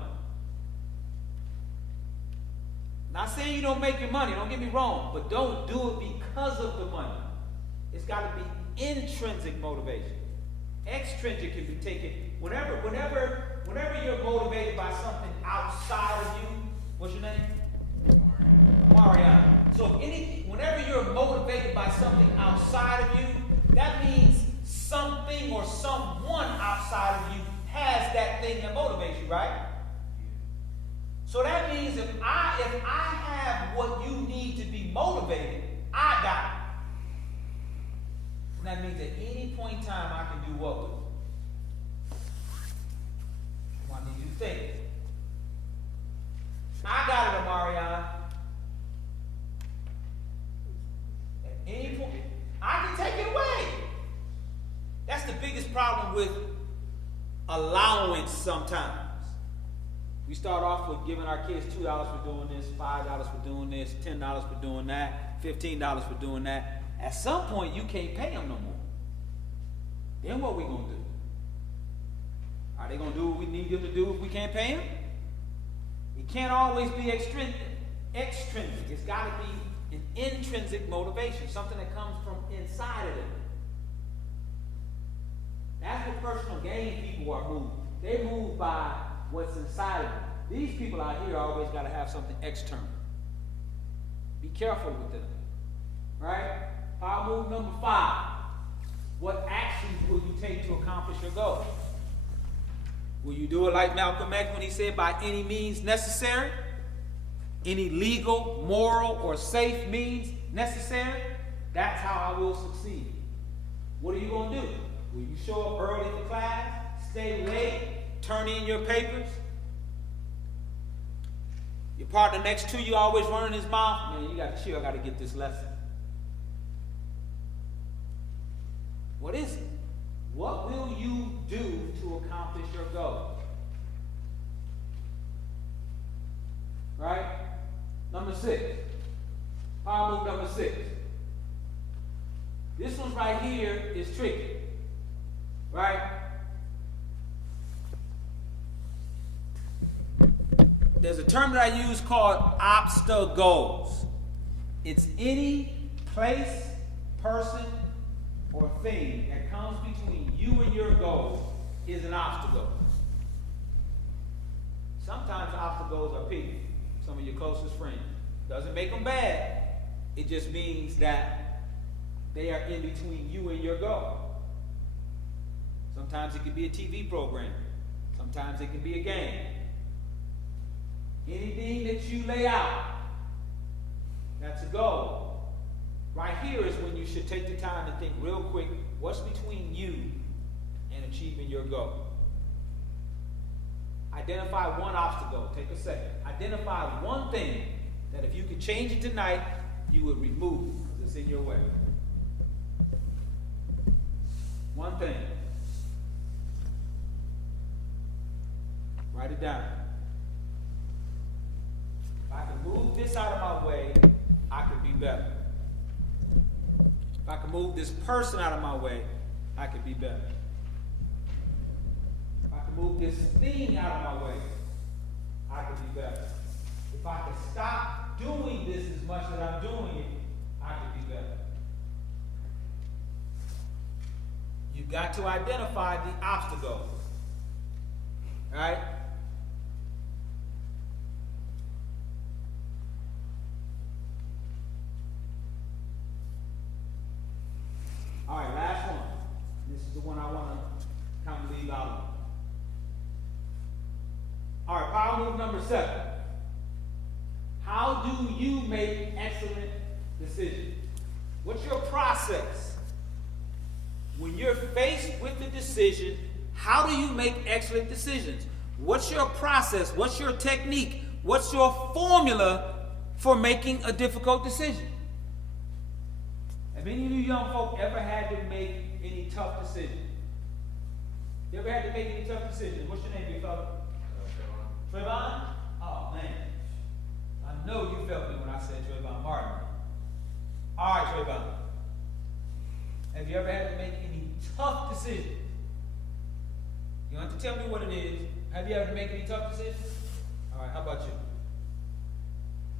Not saying you don't make your money, don't get me wrong, but don't do it because of the money. It's got to be intrinsic motivation. Extrinsic can be taken whenever you're motivated by something outside of you. What's your name? Mariana. So whenever you're motivated by something outside of you, that means something or someone outside of you has that thing that motivates you, right? So that means if I have what you need to be motivated, I got it. And that means at any point in time I can do what with it? I need you to think. I got it, Amariana. At any point, I can take it away. That's the biggest problem with allowance sometimes. We start off with giving our kids $2 for doing this, $5 for doing this, $10 for doing that, $15 for doing that. At some point, you can't pay them no more. Then what we going to do? Are they going to do what we need them to do if we can't pay them? It can't always be extrinsic. It's got to be an intrinsic motivation, something that comes from inside of them. That's what personal gain people are moved. They move by what's inside of them. These people out here always got to have something external. Be careful with them. Right? Power move number 5. What actions will you take to accomplish your goal? Will you do it like Malcolm X when he said, by any means necessary? Any legal, moral, or safe means necessary? That's how I will succeed. What are you going to do? Will you show up early for class? Stay late? Turn in your papers? Your partner next to you always running his mouth? Man, you got to chill. I got to get this lesson. What is it? What will you do to accomplish your goal? Right? Number 6. Power move number 6. This one right here is tricky. Right? There's a term that I use called obstacles. It's any place, person, or thing that comes between you and your goal is an obstacle. Sometimes obstacles are people, some of your closest friends. Doesn't make them bad. It just means that they are in between you and your goal. Sometimes it can be a TV program. Sometimes it can be a game. Anything that you lay out, that's a goal. Right here is when you should take the time to think real quick, what's between you and achieving your goal? Identify one obstacle. Take a second. Identify one thing that if you could change it tonight, you would remove it because it's in your way. One thing. Write it down. If I could move this out of my way, I could be better. If I could move this person out of my way, I could be better. If I I can move this thing out of my way, I could be better. If I could stop doing this as much as I'm doing it, I could be better. You've got to identify the obstacles. Right? All right, last one. This is the one I want to kind of leave out of. All right, power move number 7. How do you make excellent decisions? What's your process? When you're faced with a decision, how do you make excellent decisions? What's your process? What's your technique? What's your formula for making a difficult decision? Have any of you young folk ever had to make any tough decisions? You ever had to make any tough decisions? What's your name, big fella? Trayvon? Oh, man. I know you felt me when I said Trayvon Martin. All right, Trayvon. Have you ever had to make any tough decisions? You don't have to tell me what it is. Have you ever made any tough decisions? All right, how about you?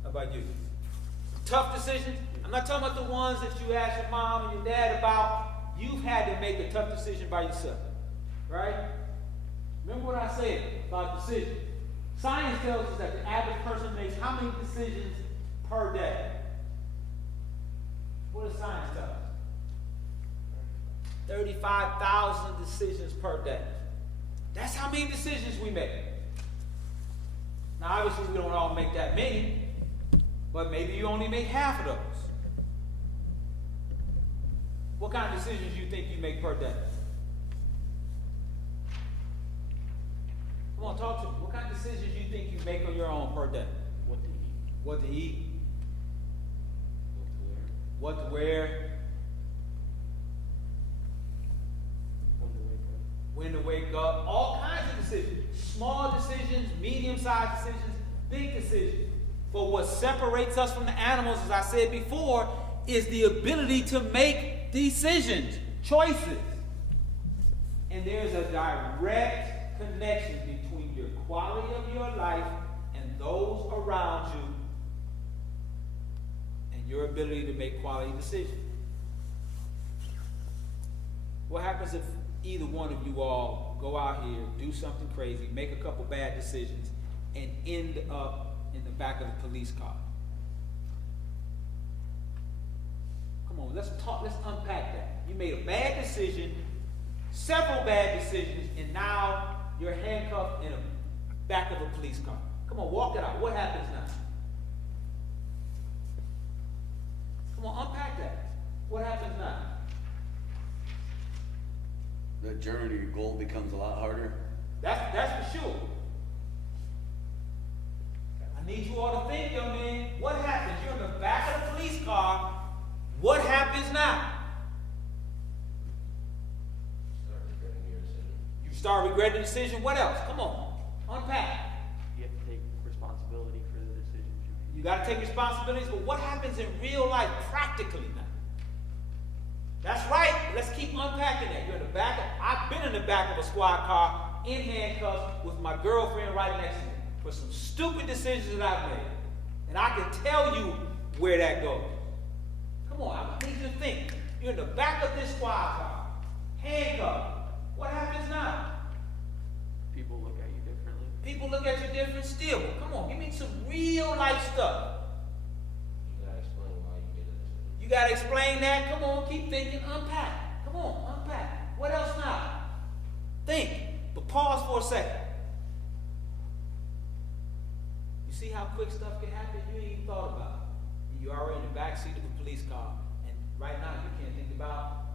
How about you? Tough decisions? I'm not talking about the ones that you asked your mom and your dad about. You've had to make a tough decision by yourself, right? Remember what I said about decisions. Science tells us that the average person makes how many decisions per day? What does science tell us? 35,000 decisions per day. That's how many decisions we make. Now, obviously, we don't all make that many, but maybe you only make half of those. What kind of decisions do you think you make per day? Come on, talk to me. What kind of decisions do you think you make on your own per day? What to eat. What to eat? What to wear. What to wear? When to wake up. When to wake up? All kinds of decisions. Small decisions, medium-sized decisions, big decisions. But what separates us from the animals, as I said before, is the ability to make decisions, choices. And there's a direct connection between your quality of your life and those around you and your ability to make quality decisions. What happens if either one of you all go out here, do something crazy, make a couple bad decisions, and end up in the back of the police car? Come on, let's talk, let's unpack that. You made a bad decision, several bad decisions, and now you're handcuffed in the back of a police car. Come on, walk it out. What happens now? Come on, unpack that. What happens now? The journey to your goal becomes a lot harder. That's for sure. I need you all to think, young man. What happens? You're in the back of the police car. What happens now? Start regretting your decision. You start regretting the decision. What else? Come on, unpack. You have to take responsibility for the decisions you make. You got to take responsibilities, but what happens in real life practically now? That's right. Let's keep unpacking that. You're in the back. I've been in the back of a squad car in handcuffs with my girlfriend right next to me for some stupid decisions that I've made. And I can tell you where that goes. Come on, I need you to think. You're in the back of this squad car, handcuffed. What happens now? People look at you differently. People look at you different still. Come on, give me some real life stuff. You gotta explain why you made a decision. You got to explain that. Come on, keep thinking, unpack. Come on, unpack. What else now? Think, but pause for a second. You see how quick stuff can happen you ain't even thought about. You're already in the back seat of a police car, and right now you can't think about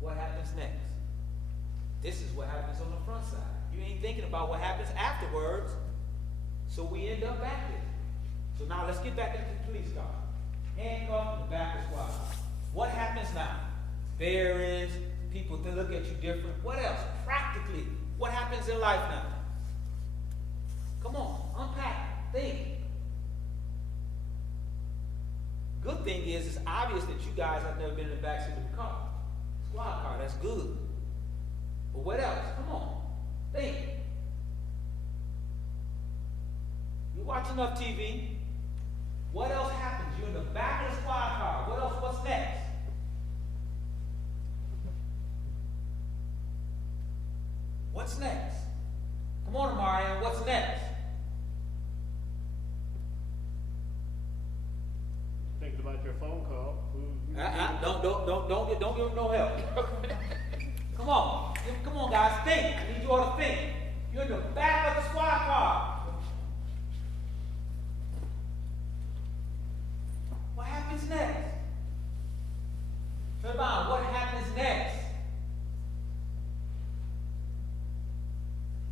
what happens next. This is what happens on the front side. You ain't thinking about what happens afterwards, so we end up back there. So now let's get back into the police car. Handcuffed in the back of the squad. What happens now? There is people that look at you different. What else? Practically, what happens in life now? Come on, unpack, think. Good thing is, it's obvious that you guys have never been in the backseat of a car. Squad car, that's good. But what else? Come on, think. watch enough TV. What else happens? You're in the back of the squad car. What else? What's next? What's next? Come on, Mario. What's next? Thinking about your phone call. Don't give him no help. Come on. Come on, guys. Think. I need you all to think. You're in the back of the squad car. What happens next? Trayvon, what happens next?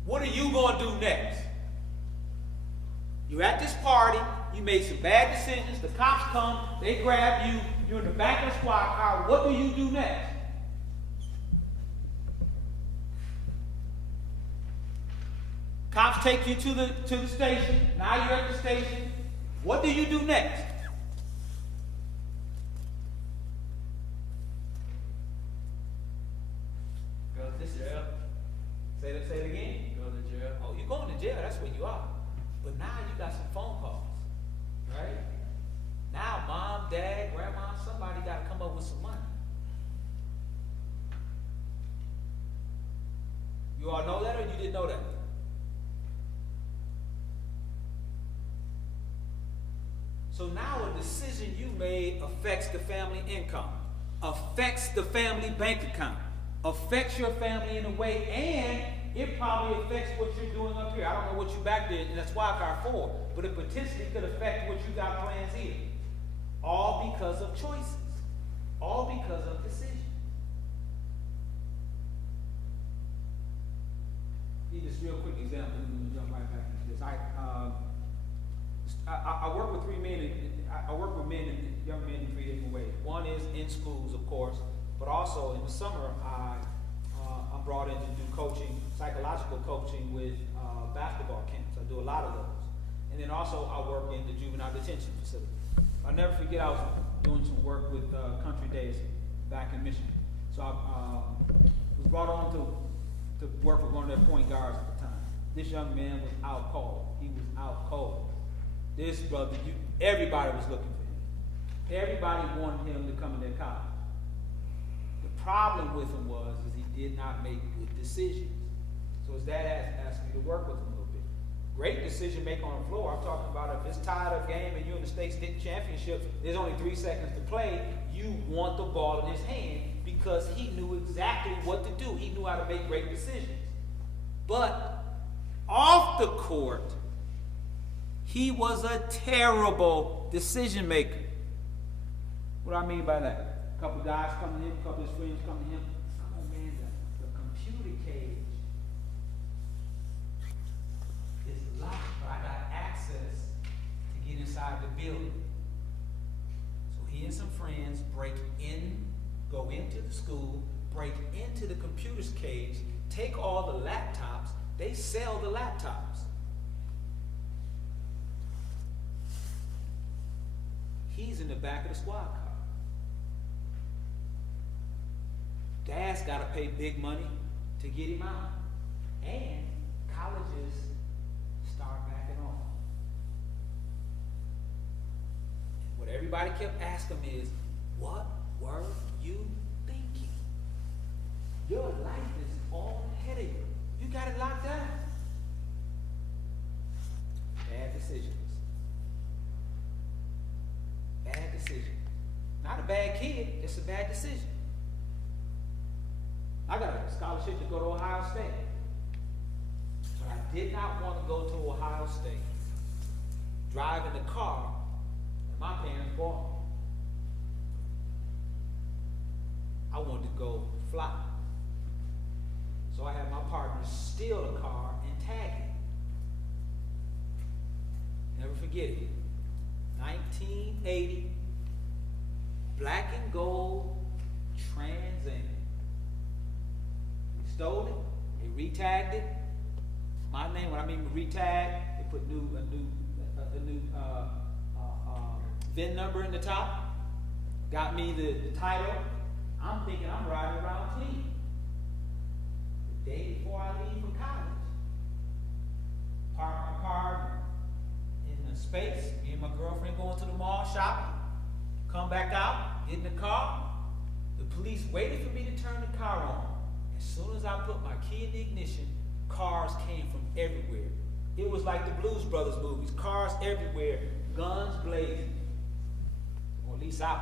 What are you going to do next? You're at this party, you made some bad decisions, the cops come, they grab you, you're in the back of the squad car, what do you do next? Cops take you to the station, now you're at the station, what do you do next? Go to jail. Say it again. Go to jail. Oh, you're going to jail, that's where you are. But now you got some phone calls, right? Now mom, dad, grandma, somebody got to come up with some money. You all know that or you didn't know that? So now a decision you made affects the family income, affects the family bank account, affects your family in a way, and it probably affects what you're doing up here. I don't know what you back there in that squad car for, but it potentially could affect what you got plans here. All because of choices. All because of decisions. Need this real quick example. Let me jump right back into this. I work with I work with men and young men in 3 different ways. One is in schools, of course, but also in the summer I'm brought in to do coaching, psychological coaching with basketball camps. I do a lot of those. And then also I work in the juvenile detention facility. I'll never forget I was doing some work with Country Days back in Michigan. So I was brought on to work with one of their point guards at the time. This young man was out cold. He was out cold. This brother, everybody was looking for him. Everybody wanted him to come in their college. The problem with him was he did not make good decisions. So his dad asked me to work with him a little bit. Great decision making on the floor. I'm talking about if it's tied up game and you're in the state championship, there's only 3 seconds to play. You want the ball in his hand because he knew exactly what to do. He knew how to make great decisions. But off the court, he was a terrible decision maker. What do I mean by that? A couple guys come to him, a couple of his friends come to him. Oh man, the computer cage is locked, but I got access to get inside the building. So he and some friends go into the school, break into the computer's cage, take all the laptops, they sell the laptops. He's in the back of the squad car. Dad's got to pay big money to get him out. And colleges start backing off. What everybody kept asking me is, what were you thinking? Your life is all ahead of you. You got it locked down. Bad decisions. Bad decision. Not a bad kid, it's a bad decision. I got a scholarship to go to Ohio State. But I did not want to go to Ohio State, drive in the car that my parents bought me. I wanted to go fly. So I had my partner steal the car and tag it. Never forget it. 1980, black and gold Trans Am. They stole it, they retagged it. My name, when I mean retag, they put a new VIN number in the top. Got me the title. I'm thinking I'm riding around clean. The day before I leave for college, park my car in space. Me and my girlfriend going to the mall shopping. Come back out, get in the car. The police waited for me to turn the car on. As soon as I put my key in the ignition, cars came from everywhere. It was like the Blues Brothers movies. Cars everywhere, guns blazing. Or at least I'm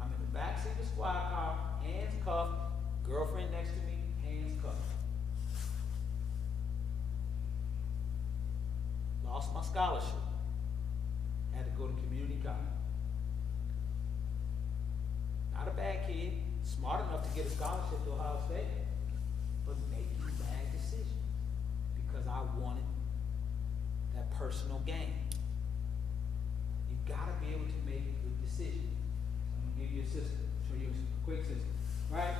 in the backseat of the squad car, hands cuffed, girlfriend next to me, hands cuffed. Lost my scholarship. Had to go to community college. Not a bad kid, smart enough to get a scholarship to Ohio State, but making bad decisions because I wanted that personal gain. You gotta be able to make good decisions. I'm gonna give you a system, show you a quick system, right?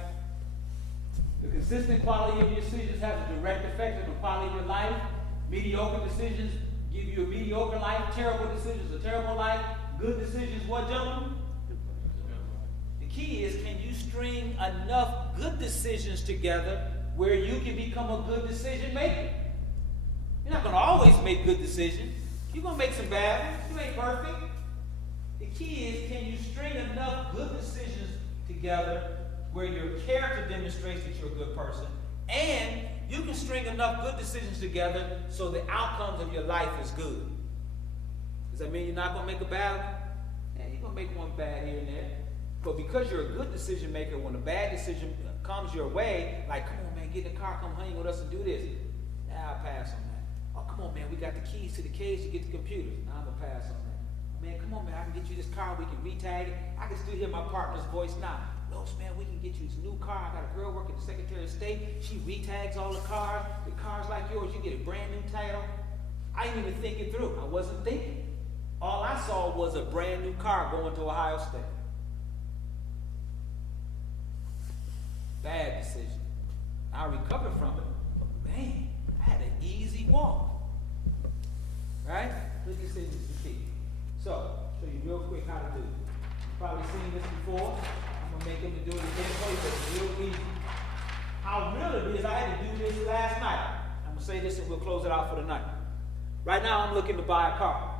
The consistent quality of your decisions has a direct effect on the quality of your life. Mediocre decisions give you a mediocre life. Terrible decisions, a terrible life. Good decisions, what, gentlemen? The key is, can you string enough good decisions together where you can become a good decision maker? You're not going to always make good decisions. You're going to make some bad ones. You ain't perfect. The key is, can you string enough good decisions together where your character demonstrates that you're a good person, and you can string enough good decisions together so the outcomes of your life is good. Does that mean you're not going to make a bad one? Yeah, you're going to make one bad here and there. But because you're a good decision maker, when a bad decision comes your way, like, come on, man, get in the car, come hang with us and do this. Nah, I'll pass on that. Oh, come on, man, we got the keys to the cage to get the computers. Nah, I'm going to pass on that. Man, come on, man, I can get you this car, we can retag it. I can still hear my partner's voice now. Los, man, we can get you this new car. I got a girl working at the Secretary of State. She retags all the cars. The cars like yours, you get a brand new title. I didn't even think it through. I wasn't thinking. All I saw was a brand new car going to Ohio State. Bad decision. I recovered from it, but man, I had an easy walk. Right? Good decisions to keep. So, show you real quick how to do it. You've probably seen this before. I'm gonna make them to do it again for you, but it's real easy. How real it is, I had to do this last night. I'm gonna say this and we'll close it out for the night. Right now, I'm looking to buy a car.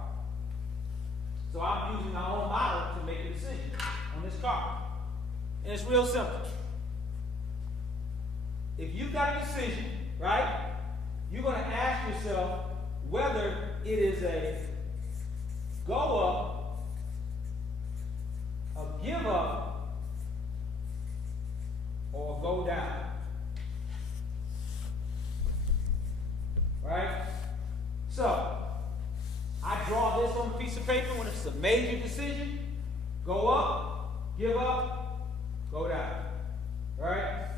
So I'm using my own model to make a decision on this car. And it's real simple. If you've got a decision, right, you're going to ask yourself whether it is a go up, a give up, or a go down. Right? So, I draw this on a piece of paper when it's a major decision. Go up, give up, go down. Right?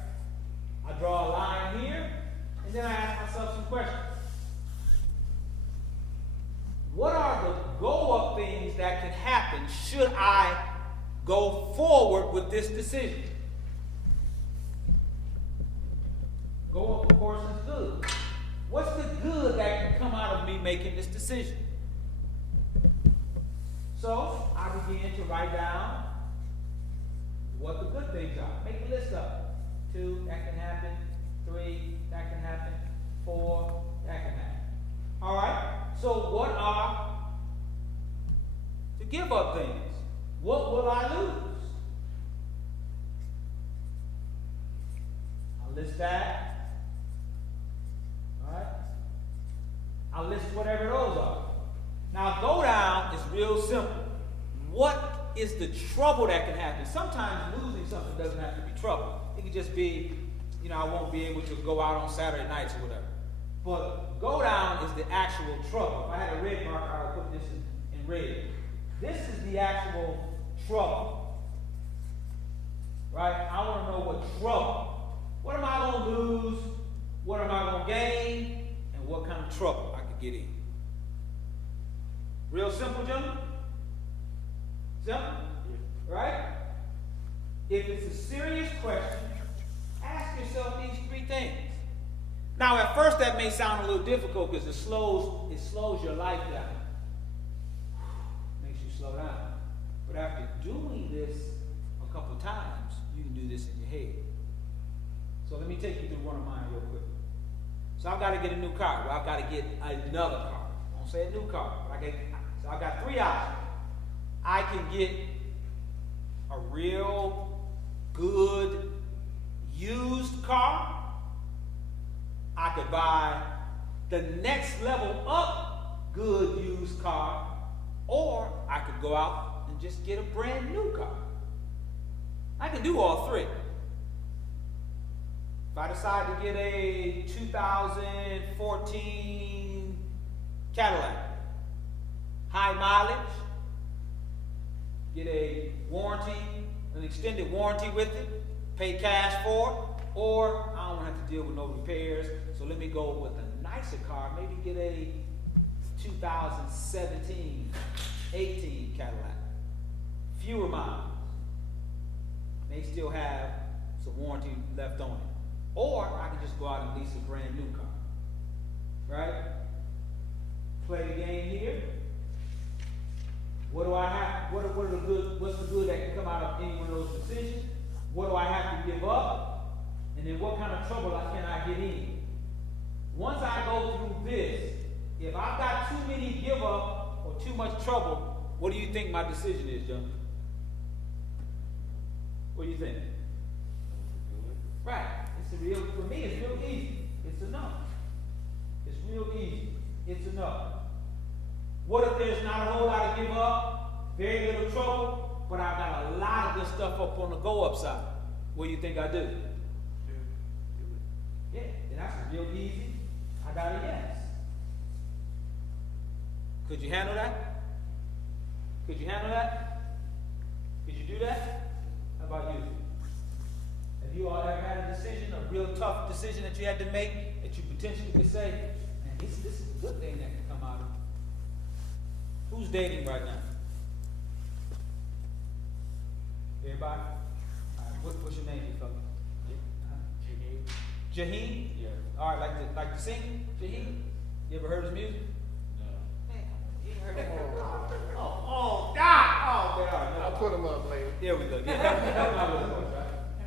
I draw a line here, and then I ask myself some questions. What are the go-up things that can happen should I go forward with this decision? Go up, of course, is good. What's the good that can come out of me making this decision? So, I begin to write down what the good things are. Make a list up. 2, that can happen. 3, that can happen. 4, that can happen. All right? So what are the give up things? What will I lose? I'll list that. All right? I'll list whatever those are. Now, go down is real simple. What is the trouble that can happen? Sometimes losing something doesn't have to be trouble. It could just be, I won't be able to go out on Saturday nights or whatever. But go down is the actual trouble. If I had a red marker, I would put this in red. This is the actual trouble. Right? I want to know what trouble. What am I going to lose? What am I going to gain? And what kind of trouble I could get in. Real simple, gentlemen? Simple? Right? If it's a serious question, ask yourself these 3 things. Now, at first, that may sound a little difficult because it slows your life down. Makes you slow down. But after doing this a couple times, you can do this in your head. So let me take you through one of mine real quick. So I've got to get a new car. Well, I've got to get another car. won't say a new car, but so I got three options. I can get a real good used car. I could buy the next level up good used car, or I could go out and just get a brand new car. I can do all three. If I decide to get a 2014 Cadillac, high mileage, get a warranty, an extended warranty with it, pay cash for it, or I don't have to deal with no repairs, so let me go with a nicer car, maybe get a 2017, 18 Cadillac, fewer miles, may still have some warranty left on it. Or I can just go out and lease a brand new car, right? Play the game here. What do I have? What's the good that can come out of any one of those decisions? What do I have to give up? And then what kind of trouble can I get in? Once I go through this, if I've got too many give up or too much trouble, what do you think my decision is, John? What do you think? Right. For me, it's real easy. It's enough. It's real easy. It's enough. What if there's not a whole lot to give up, very little trouble, but I've got a lot of good stuff up on the go up side? What do you think I do? Yeah, and that's real easy. I got a yes. Could you handle that? Could you handle that? Could you do that? How about you? Have you all ever had a decision, a real tough decision that you had to make, that you potentially could say, man, this is a good thing that can come out of it? Who's dating right now? Everybody? All right, what's your name, you fella? Jaheem? Yeah. All right, like to sing, Jaheem? You ever heard his music? No. Man, you ain't heard it? God! Oh, man, all right. I'll put them up later. There we go. Yeah, help me out with it.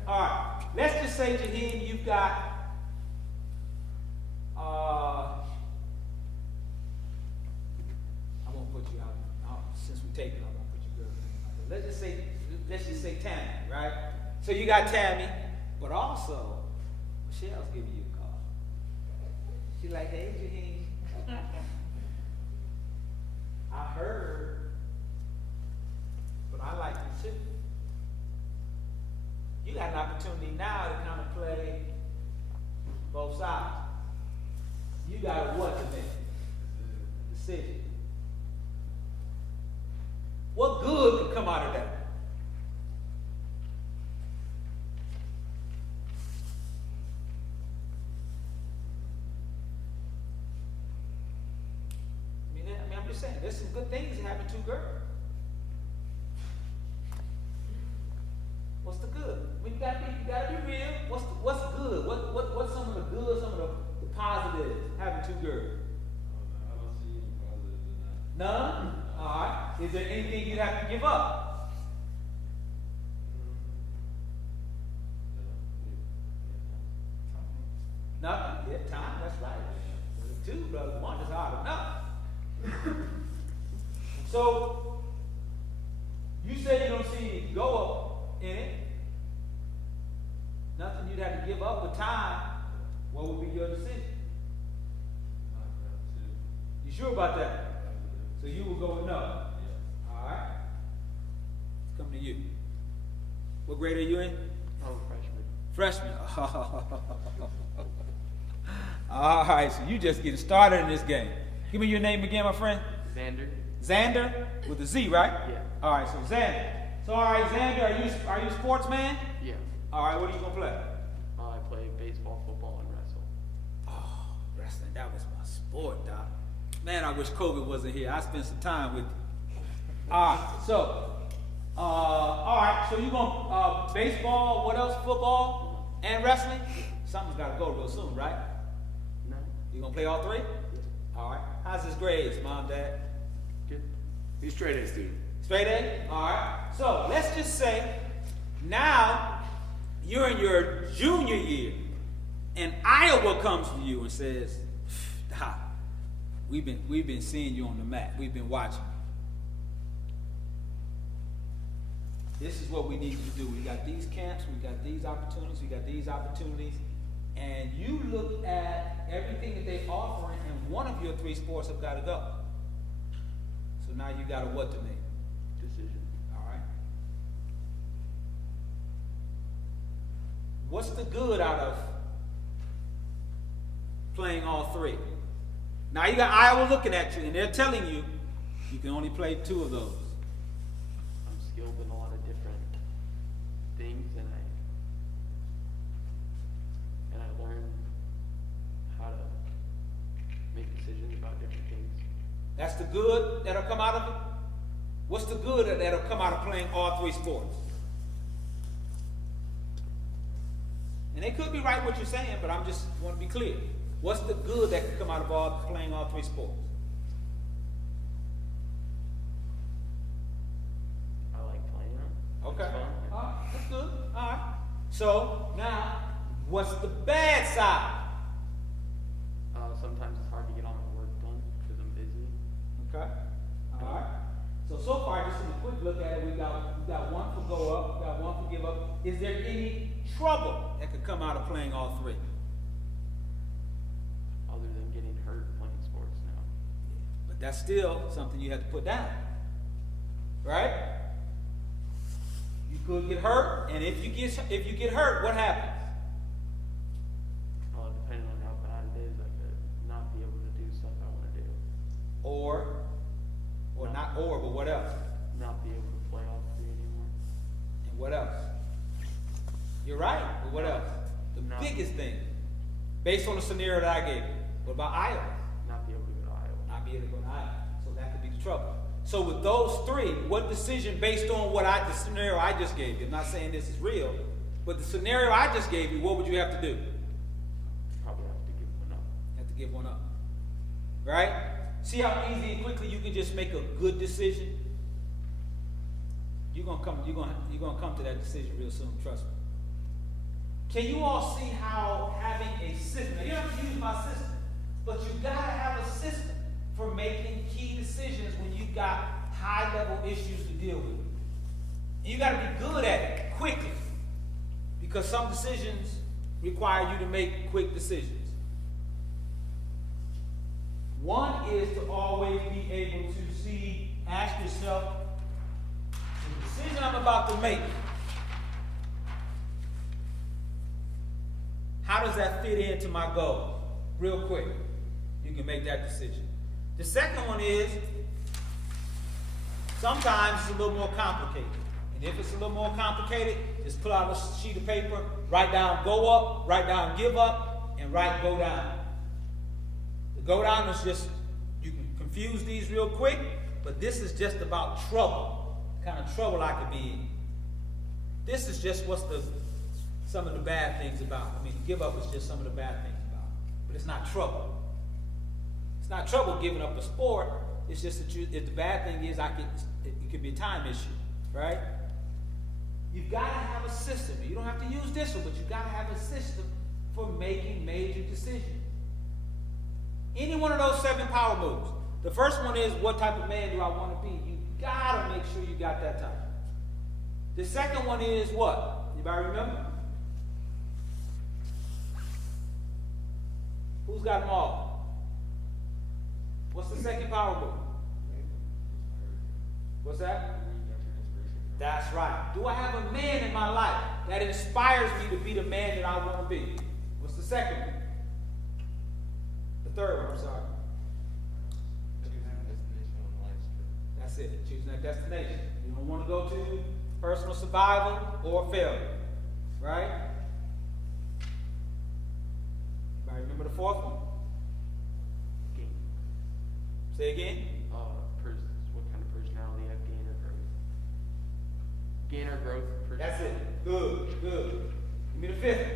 All right. Let's just say, Jaheem, you've got I won't put you out. Since we're taping, I won't put you girl. Let's just say Tammy, right? So you got Tammy, but also Michelle's giving you a call. She's like, hey, Jaheem. I heard, but I like you too. You got an opportunity now to kind of play both sides. You got what to make? Decision. What good could come out of that? I'm just saying, there's some good things that happen to girls. What's the good? When you gotta be real. What's good? What's some of the good, some of the positives having two girls? I don't see any positives in that. None? All right. Is there anything you'd have to give up? Nothing? Yeah, time, that's right. Two, brother, one is hard enough. So, you say you don't see any go up in it. Nothing you'd have to give up with time. What would be your decision? You sure about that? So you will go with no. All right. Let's come to you. What grade are you in? Oh, freshman. Freshman. All right. So you just getting started in this game. Give me your name again, my friend. Xander. Xander with a Z, right? Yeah. All right. So Xander. So all right, Xander, are you a sportsman? Yeah. All right. What are you gonna play? I play baseball, football, and wrestle. Oh, wrestling. That was my sport, Doc. Man, I wish COVID wasn't here. I spent some time with you. All right. So, all right. So you gonna baseball? What else? Football and wrestling? Something's got to go real soon, right? No. You gonna play all three? All right. How's his grades, Mom, Dad? Good. He's straight A student. Straight A? All right. So let's just say now you're in your junior year and Iowa comes to you and says, Doc, We've been seeing you on the mat. We've been watching. This is what we need to do. We got these camps, we got these opportunities, we got these opportunities, and you look at everything that they're offering, and one of your 3 sports have got to go. So now you got a what to make? Decision. All right. What's the good out of playing all 3? Now you got Iowa looking at you, and they're telling you you can only play 2 of those. I'm skilled in a lot of different things, and I learn how to make decisions about different things. That's the good that'll come out of it. What's the good that'll come out of playing all 3 sports? And they could be right what you're saying, but I'm just want to be clear. What's the good that could come out of playing all 3 sports? I like playing them. Okay. It's fun. All right, that's good. All right. So now, what's the bad side? Sometimes it's hard to get all my work done because I'm busy. Okay. All right. So far, just in a quick look at it, we got 1 for go up, we got 1 for give up. Is there any trouble that could come out of playing all 3? Other than getting hurt playing sports now. But that's still something you have to put down. Right? You could get hurt, and if you get hurt, what happens? Well, depending on how bad it is, I could not be able to do stuff I want to do. But what else? Not be able to play all 3 anymore. And what else? You're right, but what else? The No. biggest thing, based on the scenario that I gave you. What about Iowa? Not be able to go to Iowa. Not be able to go to Iowa. So that could be the trouble. So with those 3, what decision based on the scenario I just gave you, I'm not saying this is real, but the scenario I just gave you, what would you have to do? Probably have to give one up. You have to give one up. Right? See how easy and quickly you can just make a good decision? You're gonna come to that decision real soon, trust me. Can you all see how having a system, now you don't have to use my system, but you gotta have a system for making key decisions when you've got high level issues to deal with. And you gotta be good at it quickly. Because some decisions require you to make quick decisions. One is to always be able to ask yourself, the decision I'm about to make, how does that fit into my goal? Real quick, you can make that decision. The second one is, sometimes it's a little more complicated. And if it's a little more complicated, just pull out a sheet of paper, write down go up, write down give up, and write go down. The go down is just, you can confuse these real quick, but this is just about trouble, kind of trouble I could be in. This is just some of the bad things about it. I mean, give up is just some of the bad things about it, but it's not trouble. It's not trouble giving up a sport. It's just that if the bad thing is it could be a time issue, right? You've got to have a system. You don't have to use this one, but you've got to have a system for making major decisions. Any one of those 7 power moves. The first one is, what type of man do I want to be? You got to make sure you got that type. The second one is what? Anybody remember? Who's got them all? What's the second power move? What's that? That's right. Do I have a man in my life that inspires me to be the man that I want to be? What's the second one? The third one, I'm sorry. That's it. Choosing that destination. You don't want to go to personal survival or failure. Right? Everybody remember the fourth one? Gain. Say again? What kind of personality I have, gain or growth? Gain or growth. That's it. Good, good. Give me the fifth.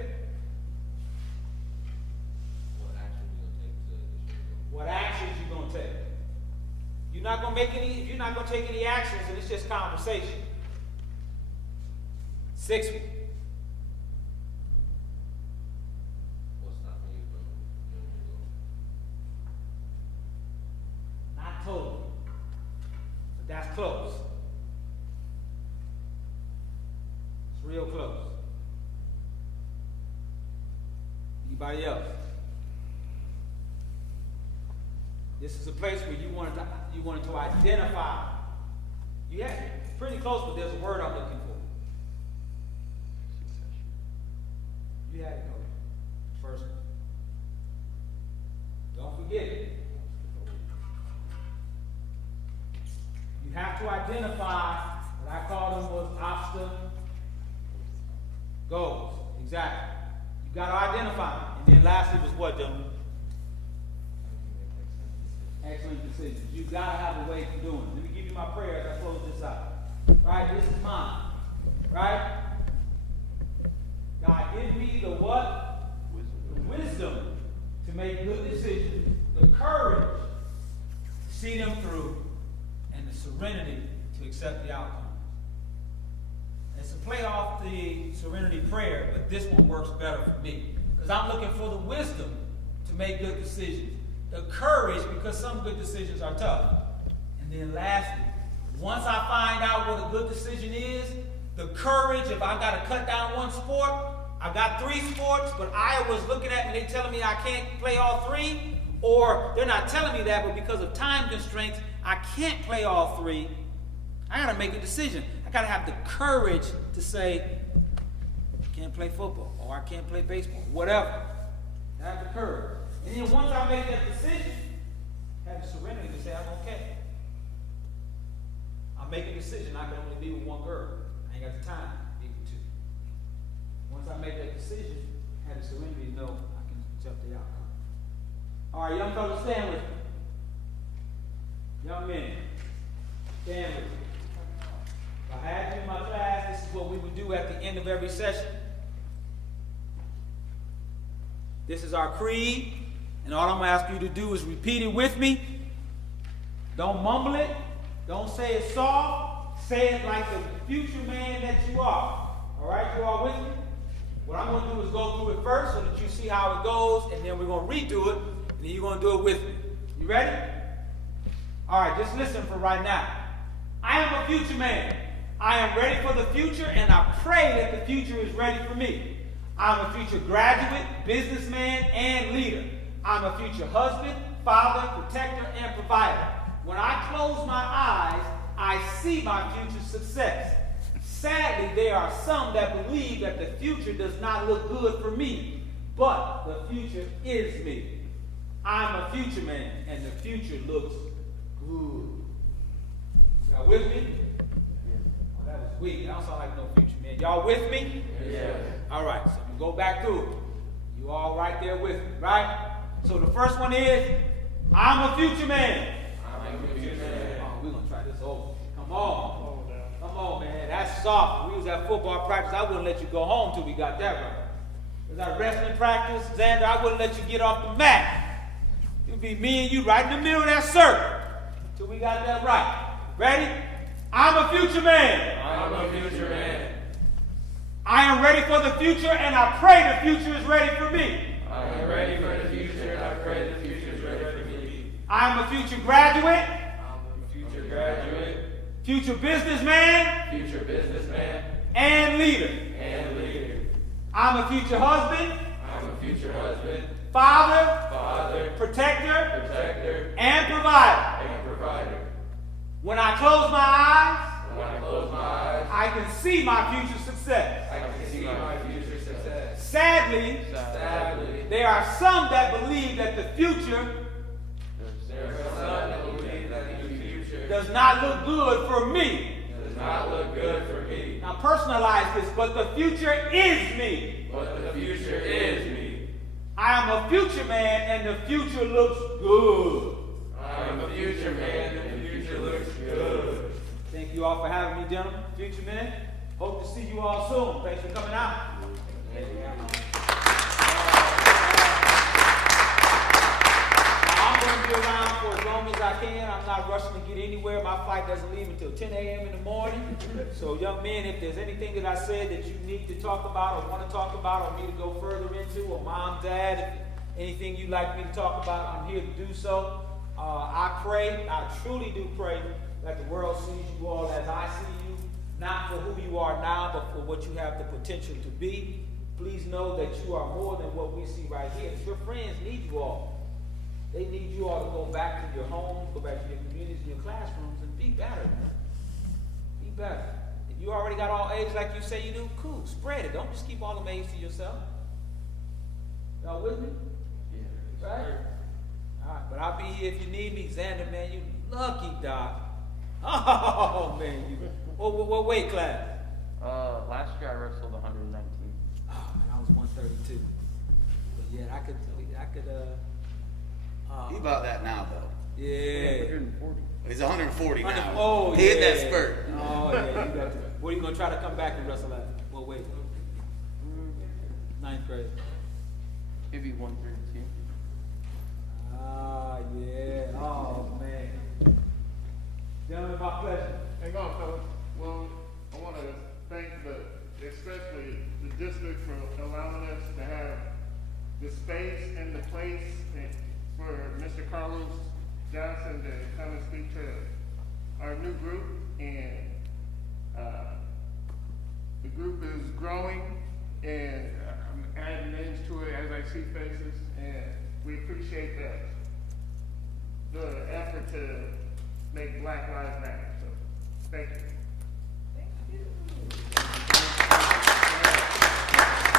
What action you gonna take to ensure your What actions you gonna take? You're not gonna make any. If you're not gonna take any actions, and it's just conversation. 6th one. what's stopping you from doing your goal? close. It's real close. Anybody else? This is a place where you wanted to identify. You had it's pretty close, but there's a word I'm looking for. You had it, Coach. First one. Don't forget it. You have to identify what I call them was obstacles. Exactly. You got to identify them. And then lastly was what, gentlemen? Excellent decisions. You got to have a way of doing it. Let me give you my prayer as I close this out. Right? This is mine. Right? God, give me the what? The wisdom to make good decisions, the courage to see them through, and the serenity to accept the outcomes. It's to play off the serenity prayer, but this one works better for me. Because I'm looking for the wisdom to make good decisions. The courage, because some good decisions are tough. And then lastly, once I find out what a good decision is, the courage, if I got to cut down one sport, I got 3 sports, but Iowa's looking at me, they telling me I can't play all 3, or they're not telling me that, but because of time constraints, I can't play all 3. I got to make a decision. I got to have the courage to say, I can't play football, or I can't play baseball, whatever. I have the courage. And then once I make that decision, I have the serenity to say, I'm okay. I make a decision, I can only be with one girl. I ain't got the time to be with 2. Once I make that decision, I have the serenity to know I can accept the outcome. All right, young fellas, stand with me. Young men, stand with me. If I had you in my class, this is what we would do at the end of every session. This is our creed, and all I'm going to ask you to do is repeat it with me. Don't mumble it. Don't say it soft. Say it like the future man that you are. All right, you all with me? What I'm going to do is go through it first so that you see how it goes, and then we're going to redo it, and then you're going to do it with me. You ready? All right, just listen for right now. I am a future man. I am ready for the future, and I pray that the future is ready for me. I'm a future graduate, businessman, and leader. I'm a future husband, father, protector, and provider. When I close my eyes, I see my future success. Sadly, there are some that believe that the future does not look good for me, but the future is me. I'm a future man, and the future looks good. Y'all with me? Oh, that was weak. That don't sound like no future man. Y'all with me? Yeah. All right, so we go back through it. You all right there with me, right? So the first one is, I'm a future man. I'm a future man. Oh, we're going to try this over. Come on. Come on, man. That's soft. We was at football practice. I wouldn't let you go home till we got that right. Was at wrestling practice, Xander, I wouldn't let you get off the mat. It'd be me and you right in the middle of that circle till we got that right. Ready? I'm a future man. I'm a future man. I am ready for the future, and I pray the future is ready for me. I am ready for the future, and I pray the future is ready for me. I am a future graduate, I'm a future graduate, future businessman, future businessman, and leader. and leader. I'm a future husband, I'm a future husband, father, father, protector, protector, and provider. and provider. When I close my eyes, When I close my eyes, I can see my future success. I can see my future success. Sadly, Sadly, there are some that believe that the future there are some that believe that the future does not look good for me. does not look good for me, Now personalize this, but the future is me. but the future is me. I am a future man, and the future looks good. I am a future man, and the future looks good. Thank you all for having me, gentlemen. Future men. Hope to see you all soon. Thanks for coming out. I'm going to be around for as long as I can. I'm not rushing to get anywhere. My flight doesn't leave until 10 a.m. in the morning. So, young men, if there's anything that I said that you need to talk about or want to talk about or me to go further into, or mom, dad, if anything you'd like me to talk about, I'm here to do so. I truly do pray that the world sees you all as I see you, not for who you are now, but for what you have the potential to be. Please know that you are more than what we see right here. Your friends need you all. They need you all to go back to your homes, go back to your communities, and your classrooms, and be better. Be better. If you already got all A's like you say you do, cool, spread it. Don't just keep all them A's to yourself. Y'all with me? Yeah. Right? All right, but I'll be here if you need me. Xander, man, you lucky, Doc. Oh, man, you. What weight class? Last year I wrestled 119. Oh, man, I was 132. But yeah, I could. He about that now, though. Yeah. 140. He's 140 now. Oh, He hit yeah. that spurt. Oh, yeah, you got to. What are you going to try to come back and wrestle at? What weight? Ninth grade. Maybe 132. Ah, yeah. Oh, man. Gentlemen, my pleasure. Hang on, fellas. Well, I want to thank especially the district for allowing us to have the space and the place for Mr. Carlos Johnson to come and speak to our new group. And the group is growing, and I'm adding names to it as I see faces, and we appreciate that. The effort to make Black Lives Matter. So, thank you.